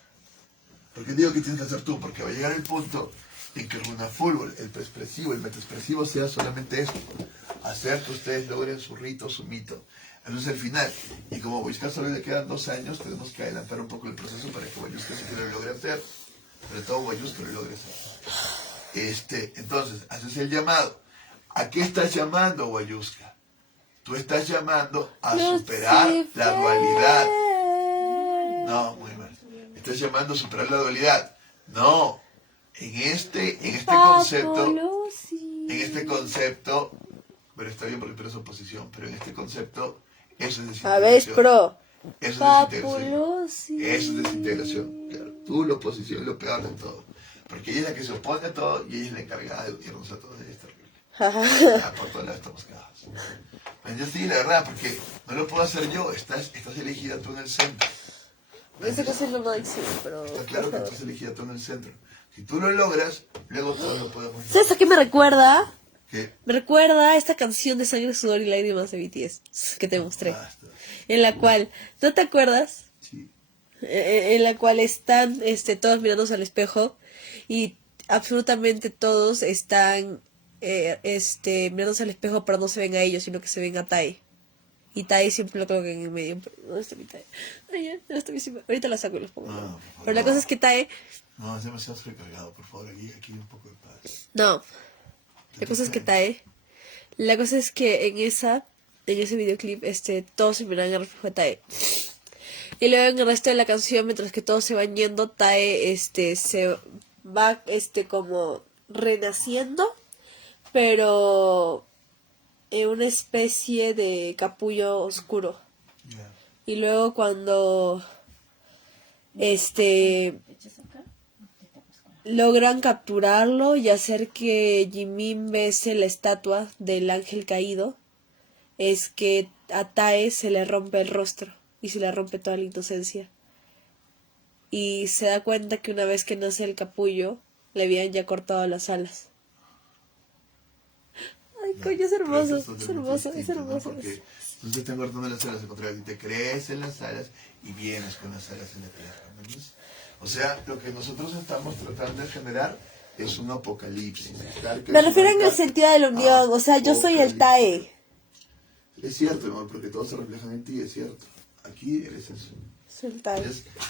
¿Por qué digo que tienes que hacer tú? Porque va a llegar el punto en que el runafútbol, el expresivo, el metaexpresivo sea solamente esto. Hacer que ustedes logren su rito, su mito. Entonces al final, y como a Guayusca solo le quedan 2 años, tenemos que adelantar un poco el proceso para que Guayusca sí que lo logre hacer. Sobre todo Guayusca lo logre hacer. Entonces, haces el llamado. ¿A qué estás llamando, Guayusca? Tú estás llamando a superar la dualidad. No, muy mal. Estás llamando a superar la dualidad. No. En este concepto, pero está bien porque tú eres oposición, pero en este concepto, eso es desintegración. A ver, pro. Eso es desintegración. Eso es desintegración. Claro, tú la oposición es lo peor de todo. Porque ella es la que se opone a todo y ella es la encargada de odiarnos a todos. Ella es terrible. Ya, por todas las estamos cagados. Yo sí, la verdad, porque no lo puedo hacer yo. Estás elegida tú en el centro. Eso casi no lo dice, pero... Está claro que estás elegida tú en el centro. Si tú lo logras, luego todos lo podemos lograr. ¿Sabes a qué me recuerda? ¿Qué? Me recuerda a esta canción de Sangre, Sudor y Lágrimas de BTS que te mostré. Basta. En la cual, ¿no te acuerdas? Sí. En la cual están todos mirándose al espejo y absolutamente todos están mirándose al espejo, pero no se ven a ellos, sino que se ven a Tai. Y Tai siempre lo colocan en el medio. ¿Dónde está mi Tai? Ay, ya, no está mi cima. Ahorita la saco y los pongo. No, por favor. Pero la cosa es que Tai... No, es demasiado recargado, por favor, aquí un poco de paz. No. La cosa es que Tai... La cosa es que en ese videoclip, todos se miran al reflejo de Tai. Y luego en el resto de la canción, mientras que todos se van yendo, Tai, se va, como renaciendo, pero en una especie de capullo oscuro. Ya. Y luego cuando, logran capturarlo y hacer que Jimin bese la estatua del ángel caído, es que a Tae se le rompe el rostro y se le rompe toda la inocencia. Y se da cuenta que una vez que nace el capullo, le habían ya cortado las alas. Ay, coño, es hermoso, es hermoso, es hermoso. ¿No? Porque no te están cortando las alas, al contrario, te crees en las alas y vienes con las alas en la tierra. ¿Entiendes? O sea, lo que nosotros estamos tratando de generar es un apocalipsis. Me refiero en el sentido de la unión, o sea, yo soy el Tae. Es cierto, amor, porque todos se reflejan en ti, es cierto. Aquí eres eso. Soy el Tae.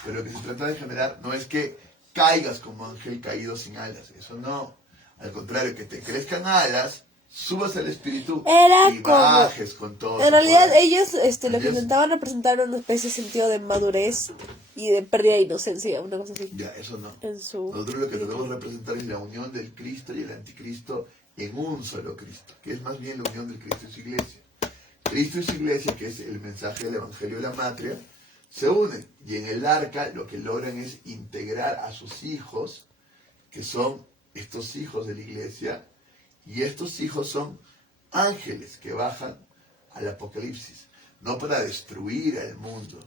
Pero lo que se trata de generar no es que caigas como ángel caído sin alas, eso no. Al contrario, que te crezcan alas, subas al espíritu Era y como... bajes con todo. En realidad poder. ellos lo que ¿Entiendes? intentaban representar era una especie de sentido de madurez y de pérdida de inocencia, una cosa así. Ya, eso no. En su... Nosotros lo que debemos representar es la unión del Cristo y el anticristo en un solo Cristo, que es más bien la unión del Cristo y su iglesia. Cristo y su iglesia, que es el mensaje del Evangelio de la Matria, se unen. Y en el arca lo que logran es integrar a sus hijos, que son estos hijos de la iglesia, y estos hijos son ángeles que bajan al Apocalipsis, no para destruir al mundo,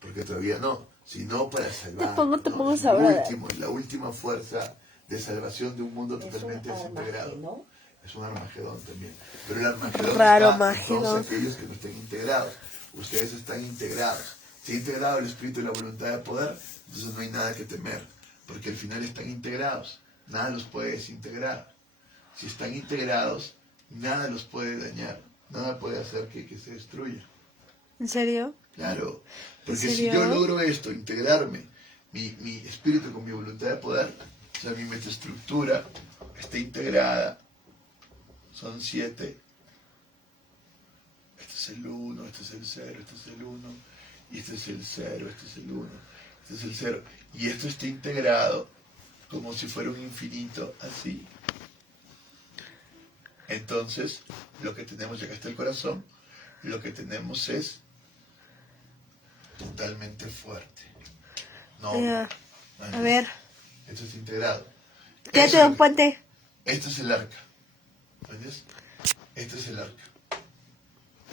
porque todavía no, sino para salvar. Te pongo Es sabrada. la última fuerza de salvación de un mundo totalmente desintegrado. ¿no? Es un Armagedón también. Pero el Armagedón Raro está en Magedón. todos aquellos que no estén integrados. Ustedes están integrados. Si ha integrado el espíritu y la voluntad de poder, entonces no hay nada que temer, porque al final están integrados. Nada los puede desintegrar. Si están integrados, nada los puede dañar. Nada puede hacer que se destruya. ¿En serio? Claro. ¿En Porque si serio? yo logro esto, integrarme, mi espíritu con mi voluntad de poder, o sea, mi metaestructura está integrada. Son 7. Este es el 1, este es el 0, este es el 1, y este es el 0, este es el 1, este es el 0. Y esto está integrado como si fuera un infinito, así. Entonces, lo que tenemos, ya que está el corazón, lo que tenemos es totalmente fuerte. No, Ya. A ver. esto está integrado. Quédate Eso de es un lo que- puente. Este es el arca. ¿Entiendes? Este es el arca.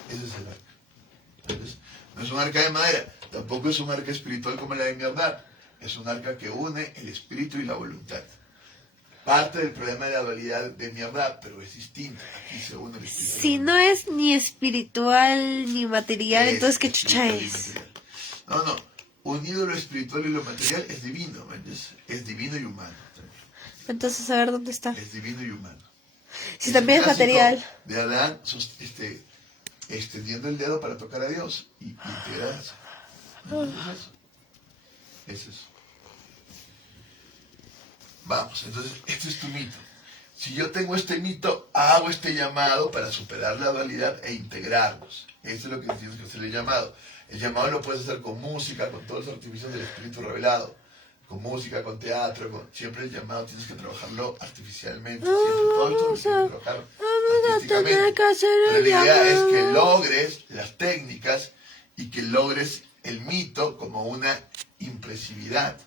Ese es el arca. ¿Entiendes? No es un arca de madera. Tampoco es un arca espiritual como la de mi verdad. Es un arca que une el espíritu y la voluntad. Parte del problema de la dualidad de mi verdad, pero es distinta. Aquí se une el espíritu. y la Si no voluntad. es ni espiritual ni material, Es entonces ¿qué chucha espiritual y es? material. No. Unido lo espiritual y lo material es divino. ¿Entiendes? Es divino y humano. Entonces a ver dónde está. Es divino y humano. Si también es clásico material. De Adán extendiendo el dedo para tocar a Dios y integrarse. Es eso. Es eso. Vamos, entonces, este es tu mito. Si yo tengo este mito, hago este llamado para superar la dualidad e integrarnos. Eso es lo que tienes que hacer el llamado. El llamado lo puedes hacer con música, con todos los artificios del espíritu revelado. Con música, con teatro, siempre el llamado tienes que trabajarlo artificialmente. Siempre, todo esto lo tienes que trabajar artísticamente. que hacer Pero el la idea es que llamado. logres las técnicas y que logres el mito como una impresividad,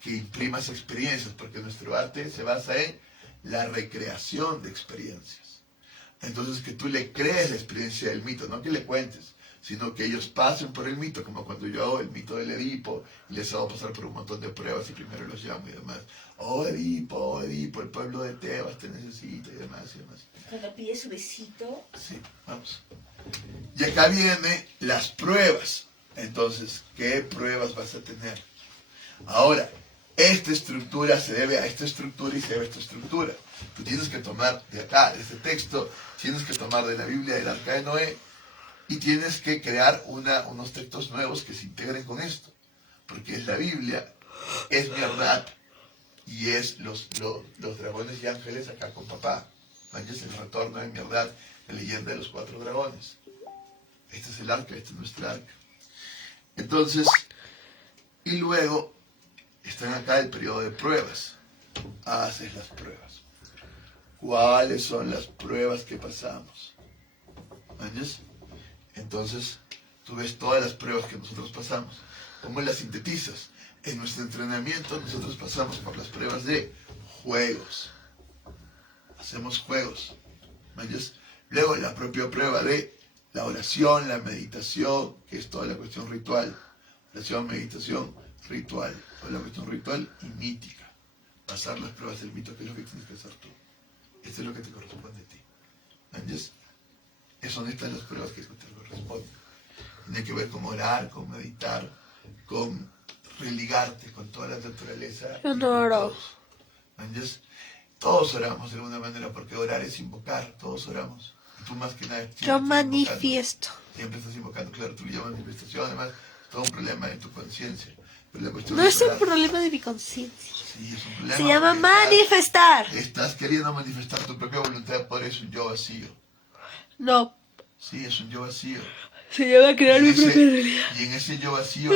que imprimas experiencias, porque nuestro arte se basa en la recreación de experiencias. Entonces que tú le crees la experiencia del mito, no que le cuentes, sino que ellos pasen por el mito, como cuando yo hago el mito del Edipo y les hago pasar por un montón de pruebas y primero los llamo y demás. Oh Edipo, el pueblo de Tebas te necesita y demás y demás. Cuando pide su besito, Sí, vamos. Y acá vienen las pruebas. Entonces, ¿qué pruebas vas a tener? Ahora, esta estructura se debe a esta estructura y se debe a esta estructura. Tú tienes que tomar de acá, de este texto, tienes que tomar de la Biblia del Arca de Noé y tienes que crear unos textos nuevos que se integren con esto. Porque es la Biblia, es mi verdad y es los dragones y ángeles acá con papá. Es el retorno de mi verdad, la leyenda de los 4 dragones. Este es el arca, este es nuestra arca. Entonces, y luego están acá el periodo de pruebas. Haces las pruebas. ¿Cuáles son las pruebas que pasamos? ¿Entiendes? Entonces, tú ves todas las pruebas que nosotros pasamos. ¿Cómo las sintetizas? En nuestro entrenamiento nosotros pasamos por las pruebas de juegos. Hacemos juegos. ¿Entiendes? Luego la propia prueba de la oración, la meditación, que es toda la cuestión ritual. Oración, meditación, ritual. Toda la cuestión ritual y mítica. Pasar las pruebas del mito, que es lo que tienes que hacer tú. Esto es lo que te corresponde a ti. ¿Entiendes? Son estas las pruebas que te corresponden. Tiene que ver con orar, con meditar, con religarte con toda la naturaleza. Yo y no con oro. todos. ¿Entiendes? Todos oramos de alguna manera, porque orar es invocar, todos oramos. Y tú más que nada siempre Yo estás manifiesto. invocando, siempre estás invocando, claro, tú le llamas manifestación, además, es todo un problema de tu conciencia. Pero la cuestión No es un orar. problema de mi conciencia. Sí, es un problema. Se llama porque manifestar. Estás queriendo manifestar tu propia voluntad de poder, es un yo vacío. No. Sí, es un yo vacío. Se llama crear Y mi en ese- propia realidad. Y en ese yo vacío,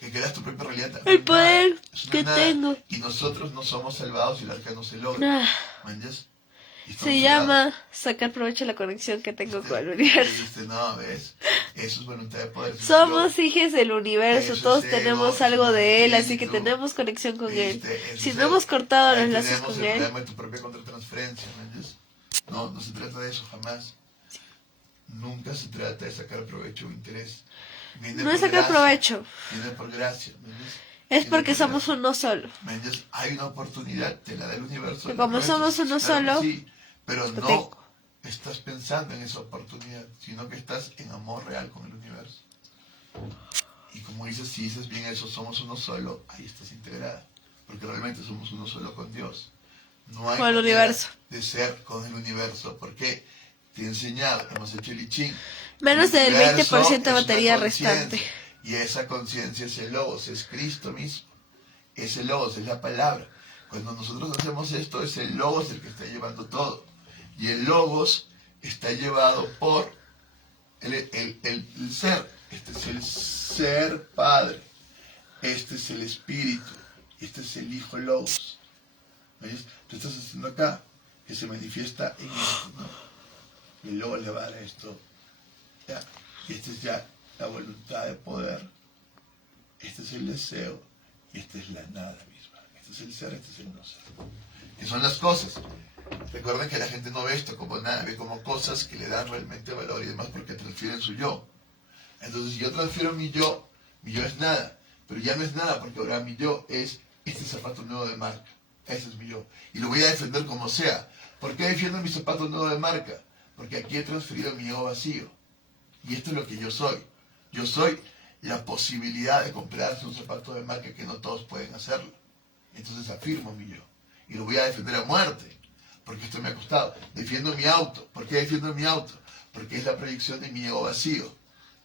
que creas tu propia realidad, no El hay nada. poder Eso no que hay nada. tengo. Y nosotros no somos salvados y el arca no se logra. Ah, ¿Me entiendes? Y estamos Se fregados. llama sacar provecho de la conexión que tengo con el universo. No, ¿ves? Eso es voluntad de poder. Eso es Somos yo. hijos del universo, Eso todos es tenemos ego, algo eso es de él, así que espíritu. tenemos conexión con él. Eso Si es no ego. hemos cortado Ahí los lazos tenemos con el él, problema de tu propia contratransferencia, ¿me entiendes? No, no se trata de eso, jamás. Nunca se trata de sacar provecho o interés. Viene no por es sacar gracia, provecho, Viene por gracia, ¿me entiendes? es Viene porque por somos gracia. uno solo. ¿Me entiendes? Hay una oportunidad, te la da el universo. Que la como aprovechas. somos uno Claro que solo, sí, pero lo no tengo. estás pensando en esa oportunidad, sino que estás en amor real con el universo. Y como dices, si dices bien eso, somos uno solo, ahí estás integrada. Porque realmente somos uno solo con Dios. No hay Con el manera universo. de ser con el universo. Porque te he enseñado, hemos hecho el I Ching. Menos El del universo 20% de es una batería conciencia, restante. Y esa conciencia es el Logos, es Cristo mismo. Es el Logos, es la palabra. Cuando nosotros hacemos esto, es el Logos el que está llevando todo. Y el Logos está llevado por el ser. Este es el ser Padre. Este es el Espíritu. Este es el Hijo Logos. ¿Ves? Tú estás haciendo acá que se manifiesta en esto, ¿no? Y luego le va a dar esto. ¿Ya? Y esta es ya la voluntad de poder. Este es el deseo. Y esta es la nada misma. Este es el ser, este es el no ser. Que son las cosas. Recuerden que la gente no ve esto como nada, ve como cosas que le dan realmente valor y demás porque transfieren su yo. Entonces, si yo transfiero mi yo es nada. Pero ya no es nada porque ahora mi yo es este zapato nuevo de marca. Ese es mi yo. Y lo voy a defender como sea. ¿Por qué defiendo mi zapato nuevo de marca? Porque aquí he transferido mi yo vacío. Y esto es lo que yo soy. Yo soy la posibilidad de comprarse un zapato de marca que no todos pueden hacerlo. Entonces afirmo mi yo. Y lo voy a defender a muerte. Porque esto me ha costado. Defiendo mi auto. ¿Por qué defiendo mi auto? Porque es la proyección de mi ego vacío.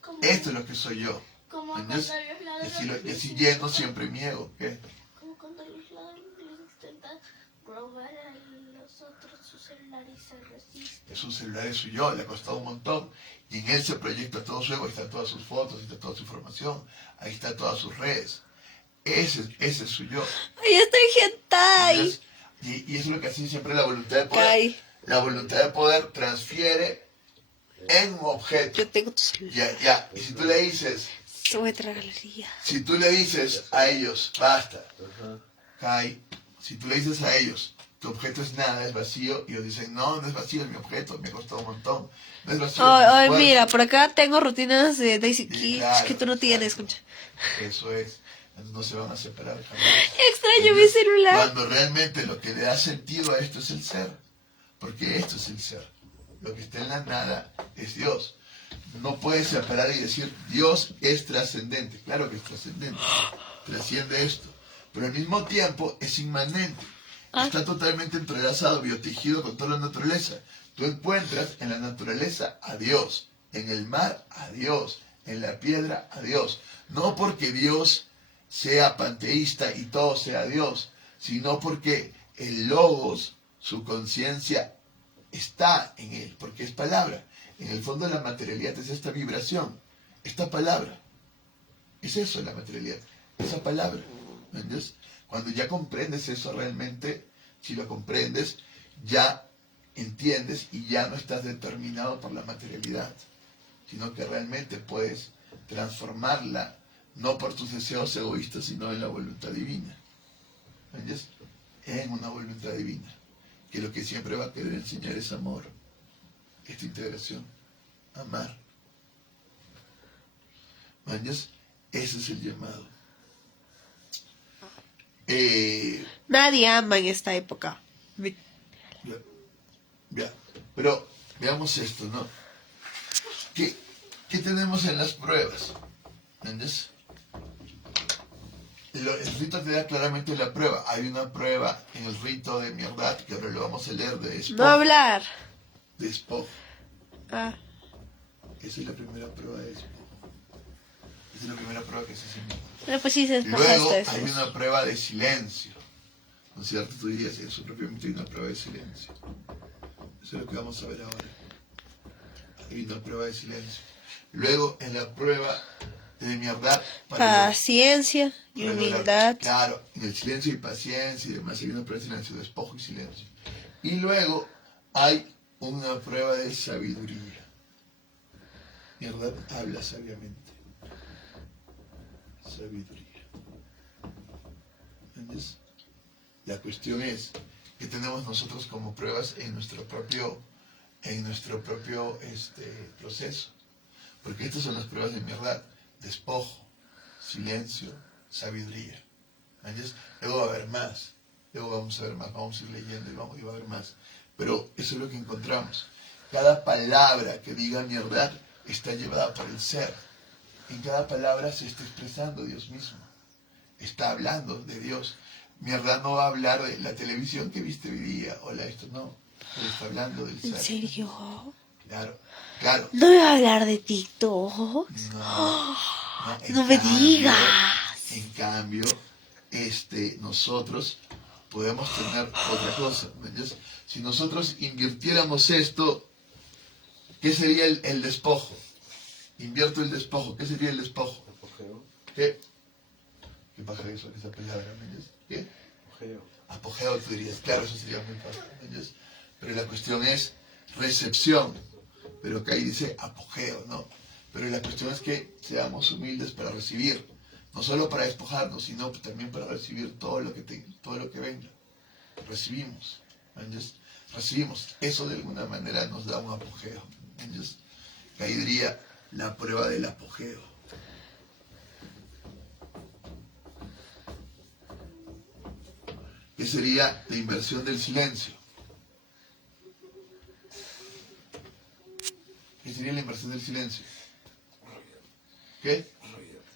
Como, Esto es lo que soy yo. como ¿Entiendes? cuando los ladrones Y así lleno siempre mi ego. ¿Qué? como cuando los ladrones intentan robar a los otros su celular y se resisten. Es un celular es su yo, le ha costado un montón. Y en él se proyecta todo su ego, ahí están todas sus fotos, ahí está toda su información, ahí está todas sus redes. Ese es su yo. ¡Ay, estoy hentai! ¿Entiendes? Y eso es lo que hace siempre la voluntad de poder. Kai, La voluntad de poder transfiere en un objeto. yo tengo tu celular. Ya. Y si tú le dices, Se voy a traer galería. si tú le dices a ellos, basta, Ajá. Kai, si tú le dices a ellos, tu objeto es nada, es vacío, y ellos dicen, no es vacío, es mi objeto, me ha costado un montón. No es vacío. Ay, es mi ay, esfuerzo". mira, por acá tengo rutinas de Daisy Sí, Kids claro, que tú no tienes, exacto. concha. Eso es. Entonces no se van a separar jamás. Extraño mi Entonces, celular. Cuando realmente lo que le da sentido a esto es el ser. Porque esto es el ser. Lo que está en la nada es Dios. No puedes separar y decir, Dios es trascendente. Claro que es trascendente. Trasciende esto. Pero al mismo tiempo es inmanente. Está totalmente entrelazado, biotejido con toda la naturaleza. Tú encuentras en la naturaleza a Dios. En el mar a Dios. En la piedra a Dios. No porque Dios sea panteísta y todo sea Dios, sino porque el Logos, su conciencia, está en él, porque es palabra. En el fondo la materialidad es esta vibración, esta palabra. Es eso la materialidad, esa palabra. ¿Entiendes? Cuando ya comprendes eso realmente, si lo comprendes, ya entiendes y ya no estás determinado por la materialidad, sino que realmente puedes transformarla no por tus deseos egoístas, sino en la voluntad divina. ¿Entiendes? En una voluntad divina, que lo que siempre va a querer enseñar es amor, esta integración, amar. ¿Entiendes? Ese es el llamado. Nadie ama en esta época. Ya. Pero veamos esto, ¿no? ¿Qué tenemos en las pruebas? ¿Entiendes? El rito te da claramente la prueba. Hay una prueba en el rito de Mirdad, que ahora lo vamos a leer, de No despojo. hablar. Despojo. Ah, Esa es la primera prueba de despojo. Esa es la primera prueba que se hace. pero pues sí se Luego despojaste hay eso. una prueba de silencio. ¿No es cierto? Tú dirías, eso propiamente hay una prueba de silencio. Eso es lo que vamos a ver ahora. Hay una prueba de silencio. Luego, en la prueba de Mirdad, Paciencia y para lograr- humildad. Claro, en el silencio y paciencia y demás hay una prueba de silencio, despojo y silencio. Y luego hay una prueba de sabiduría. ¿Verdad? Habla sabiamente. Sabiduría. ¿Entiendes? La cuestión es que tenemos nosotros como pruebas en nuestro propio proceso. Porque estas son las pruebas de verdad. Despojo, silencio, sabiduría. ¿Entiendes? Luego va a haber más. Luego vamos a ver más. Vamos a ir leyendo y va a haber más. Pero eso es lo que encontramos. Cada palabra que diga verdad está llevada por el ser. En cada palabra se está expresando Dios mismo. Está hablando de Dios. Verdad no va a hablar de la televisión que viste hoy día o esto, no. Él está hablando del ser. ¿En serio? Claro, claro. ¿No me va a hablar de TikTok? No, No me digas. En cambio, nosotros podemos tener otra cosa. ¿Entiendes? Si nosotros invirtiéramos esto, ¿qué sería el despojo? Invierto el despojo. ¿Qué sería el despojo? Apogeo. ¿Qué? ¿Qué paja eso? Esa palabra, ¿me entiendes? ¿Qué? Apogeo. Apogeo, tú dirías. Claro, eso sería muy fácil, ¿me entiendes? Pero la cuestión es recepción. Pero que ahí dice apogeo, ¿no? Pero la cuestión es que seamos humildes para recibir. No solo para despojarnos, sino también para recibir todo lo que venga. Recibimos, ¿me entiendes? Recibimos. Eso de alguna manera nos da un apogeo, ¿me entiendes? Que ahí diría la prueba del apogeo. ¿Qué sería la inversión del silencio? ¿Qué sería la inversión del silencio? ¿Qué?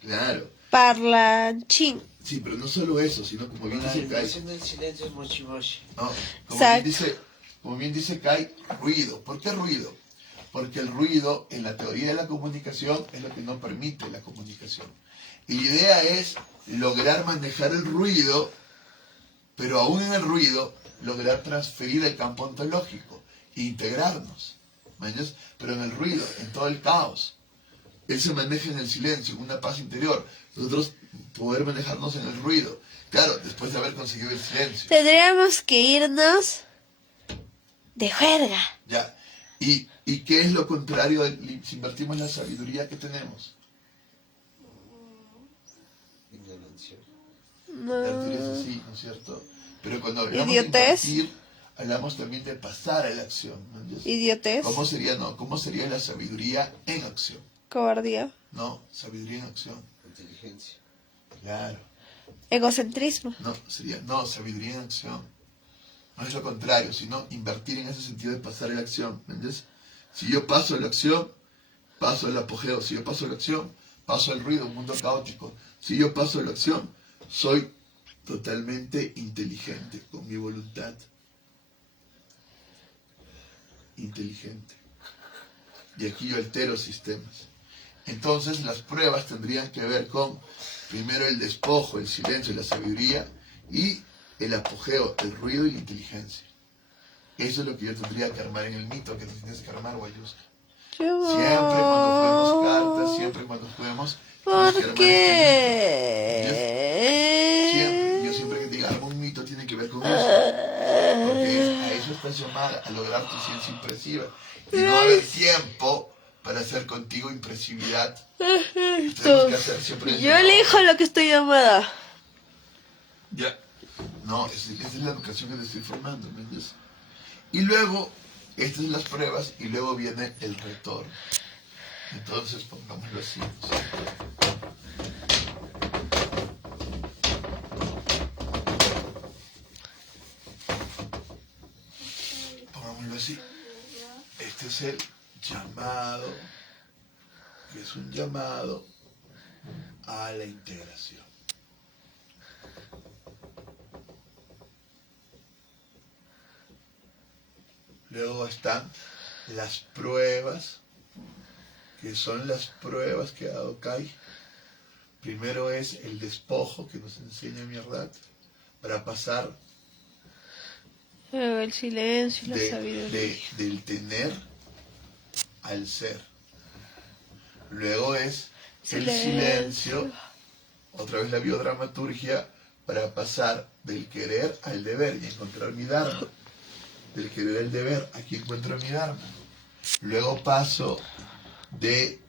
Claro. Parlanchín. Sí, pero no solo eso, sino como bien La dice Kai. inversión del silencio es mochi mochi. No, Exacto. como bien dice Kai, ruido. ¿Por qué ruido? Porque el ruido en la teoría de la comunicación es lo que no permite la comunicación. Y la idea es lograr manejar el ruido, pero aún en el ruido, lograr transferir el campo ontológico, integrarnos. ¿Me entiendes? Pero en el ruido, en todo el caos. Él se maneja en el silencio, en una paz interior. Nosotros poder manejarnos en el ruido. Claro, después de haber conseguido el silencio. Tendríamos que irnos de juerga. Ya. ¿Y qué es lo contrario si invertimos la sabiduría que tenemos? Ignorancia. La sabiduría es No. así, ¿no es cierto? Pero cuando hablamos Idiotez. de invertir, hablamos también de pasar a la acción. ¿No entiendes? Idiotez. ¿Cómo sería la sabiduría en acción? Cobardía. No, sabiduría en acción. Inteligencia. Claro. Egocentrismo. No, sabiduría en acción. No es lo contrario, sino invertir en ese sentido de pasar a la acción. ¿Me entiendes? Si yo paso a la acción, paso al apogeo. Si yo paso a la acción, paso al ruido, un mundo caótico. Si yo paso a la acción, soy totalmente inteligente con mi voluntad. Inteligente. Y aquí yo altero sistemas. Entonces las pruebas tendrían que ver con primero el despojo, el silencio y la sabiduría, y el apogeo, el ruido y la inteligencia. Eso es lo que yo tendría que armar en el mito que tú tienes que armar, Guayusca. Siempre cuando juguemos cartas, siempre cuando juguemos, tienes que ¿Por armar qué? Siempre, yo siempre que te diga arma un mito tiene que ver con eso. Porque a eso estás llamada, a lograr tu ciencia impresiva. Y no va a haber tiempo para hacer contigo impresividad. Tenemos que hacer siempre Yo elijo lo que estoy llamada. Ya. No, esa es la educación que te estoy formando, ¿me entiendes? Y luego, estas son las pruebas y luego viene el retorno. Entonces, pongámoslo así. Pongámoslo así. Este es el llamado, que es un llamado a la integración. Luego están las pruebas, que son las pruebas que ha dado Kai. Primero es el despojo, que nos enseña Mirdad, para pasar Luego el silencio y la de- sabiduría. del tener al ser. Luego es el silencio, otra vez la biodramaturgia, para pasar del querer al deber y encontrar mi dharma. Luego es el despojo, del querer al deber, aquí encuentro mi Dharma. Luego paso de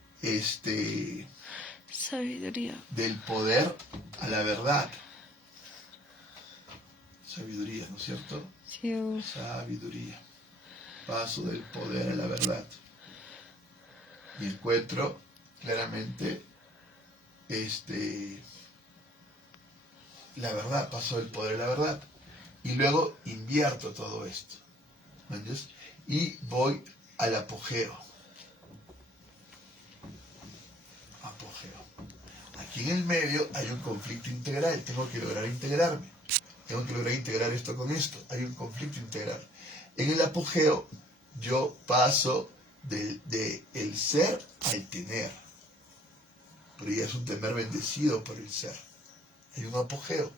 Sabiduría. del poder a la verdad. Sabiduría, ¿no es cierto? Sí. Sabiduría. Paso del poder a la verdad. Y encuentro claramente la verdad, paso del poder a la verdad. Y luego invierto todo esto. ¿Me entiendes? Y voy al apogeo. Apogeo. Aquí en el medio hay un conflicto integral. Tengo que lograr integrarme. Tengo que lograr integrar esto con esto. Hay un conflicto integral. En el apogeo yo paso de el ser al tener. Pero ya es un tener bendecido por el ser. Hay un apogeo.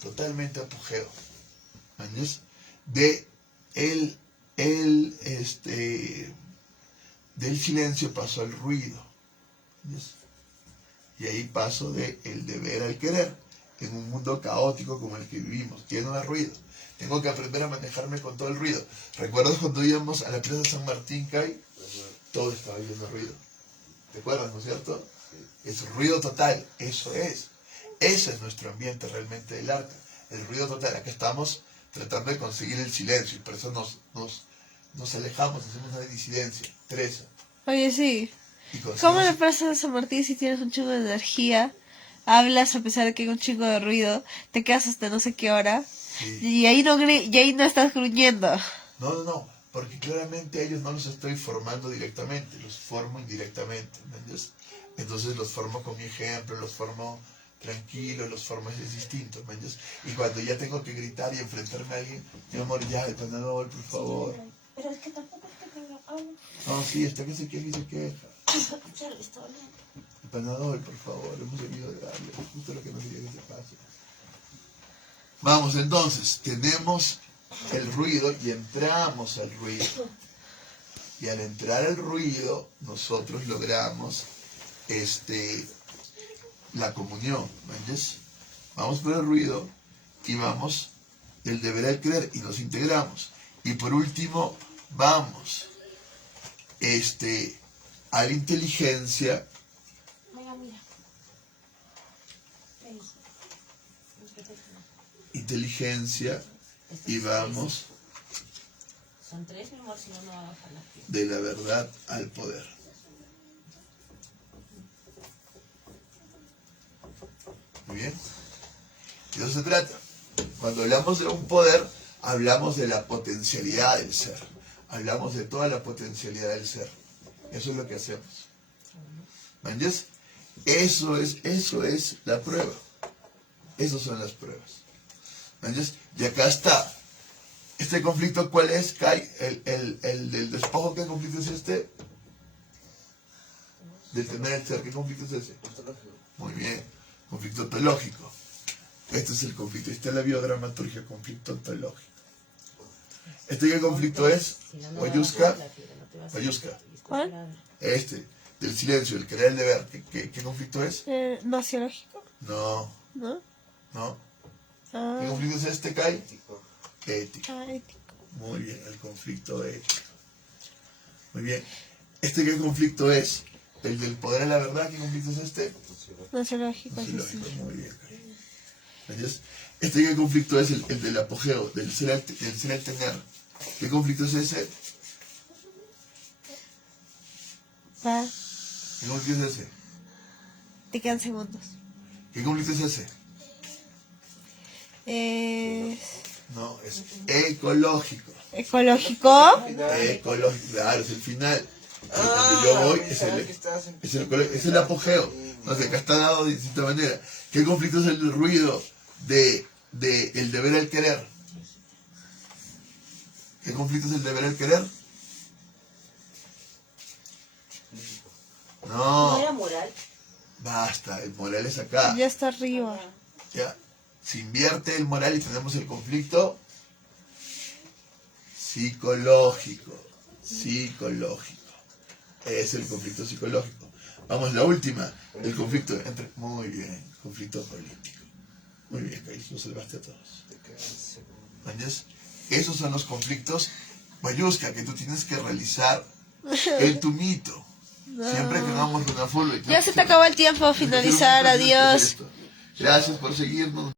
Totalmente apogeo. ¿Entiendes? Del silencio paso al ruido. ¿Entiendes? Y ahí paso del deber al querer. En un mundo caótico como el que vivimos, lleno de ruido. Tengo que aprender a manejarme con todo el ruido. ¿Recuerdas cuando íbamos a la plaza San Martín, Kai? Todo estaba lleno de ruido. ¿Te acuerdas, no es cierto? Es ruido total, eso es. Ese es nuestro ambiente realmente del arca. El ruido total. Acá estamos tratando de conseguir el silencio y por eso nos alejamos, hacemos una disidencia, Teresa. Oye, sí. Y ¿Cómo conseguimos- le pasa a San Martín si tienes un chingo de energía? Hablas a pesar de que hay un chingo de ruido, te quedas hasta no sé qué hora Sí. y ahí no estás gruñendo. No, porque claramente a ellos no los estoy formando directamente, los formo indirectamente, ¿entiendes? Entonces los formo con mi ejemplo, los formo tranquilos, los formo es distinto, ¿entiendes? Y cuando ya tengo que gritar y enfrentarme a alguien, mi amor, ya, el panadol, por favor. Pero es que tampoco es que tenga agua. No, sí, hasta que se queja y se queja. Ya le está oliendo. El panadol, por favor, hemos debido de darle, es justo lo que nos quería que se pase. Vamos, entonces, tenemos el ruido y entramos al ruido. Y al entrar al ruido, nosotros logramos la comunión, ¿me entiendes? Vamos por el ruido y vamos del deber al creer y nos integramos. Y por último, vamos a la inteligencia. Venga, mira. Ven. Inteligencia y vamos Son 3, mi amor, si no, no va a bajar las piernas. de la verdad al poder. Muy bien. De eso se trata. Cuando hablamos de un poder, hablamos de la potencialidad del ser. Hablamos de toda la potencialidad del ser. Eso es lo que hacemos. ¿Me entiendes? Eso es la prueba. Esas son las pruebas. ¿Me entiendes? Y acá está. ¿Este conflicto cuál es, Kai? El del despojo, ¿qué conflicto es este? Del tener el ser, ¿qué conflicto es ese? Muy bien, conflicto ontológico. Este es el conflicto, esta es la biodramaturgia, conflicto ontológico. ¿Este qué conflicto es? Si no, no va a Oyuska, bajar la pierna, no te vas a Oyuska. sentar. ¿Cuál? Del silencio, el querer, el deber. ¿Qué conflicto es? ¿Naciológico? No. ¿No? ¿Qué Ah, conflicto es este, Kai? Ético. ético. Muy bien, el conflicto ético. Muy bien. ¿Qué conflicto es? El del poder a la verdad. ¿Qué conflicto es este? Naciológico, Sí, sí, lógico, sí. muy bien. ¿Entiendes? ¿Qué conflicto es? El del apogeo, del ser al tener. ¿Qué conflicto es ese? Va, ¿Qué conflicto es ese? te quedan segundos. ¿Qué conflicto es ese? No, es ecológico. ¿Ecológico? Ecológico, claro, es el final. Pero cuando yo voy, es el apogeo. Entonces, acá está dado de distinta manera. ¿Qué conflicto es el ruido de el deber al querer? ¿Qué conflicto es el deber al querer? ¿No era No, moral? basta, el moral es acá. Ya está arriba. Ya, se invierte el moral y tenemos el conflicto psicológico. Es el conflicto psicológico. Vamos, la última, el conflicto entre... Muy bien, conflicto político. Muy bien, Kailis, lo salvaste a todos. ¿Entiendes? Esos son los conflictos, Mayuska, que tú tienes que realizar en tu mito. Siempre que hagamos una follow. Ya se te acabó el tiempo, finalizar, adiós. Gracias por seguirnos.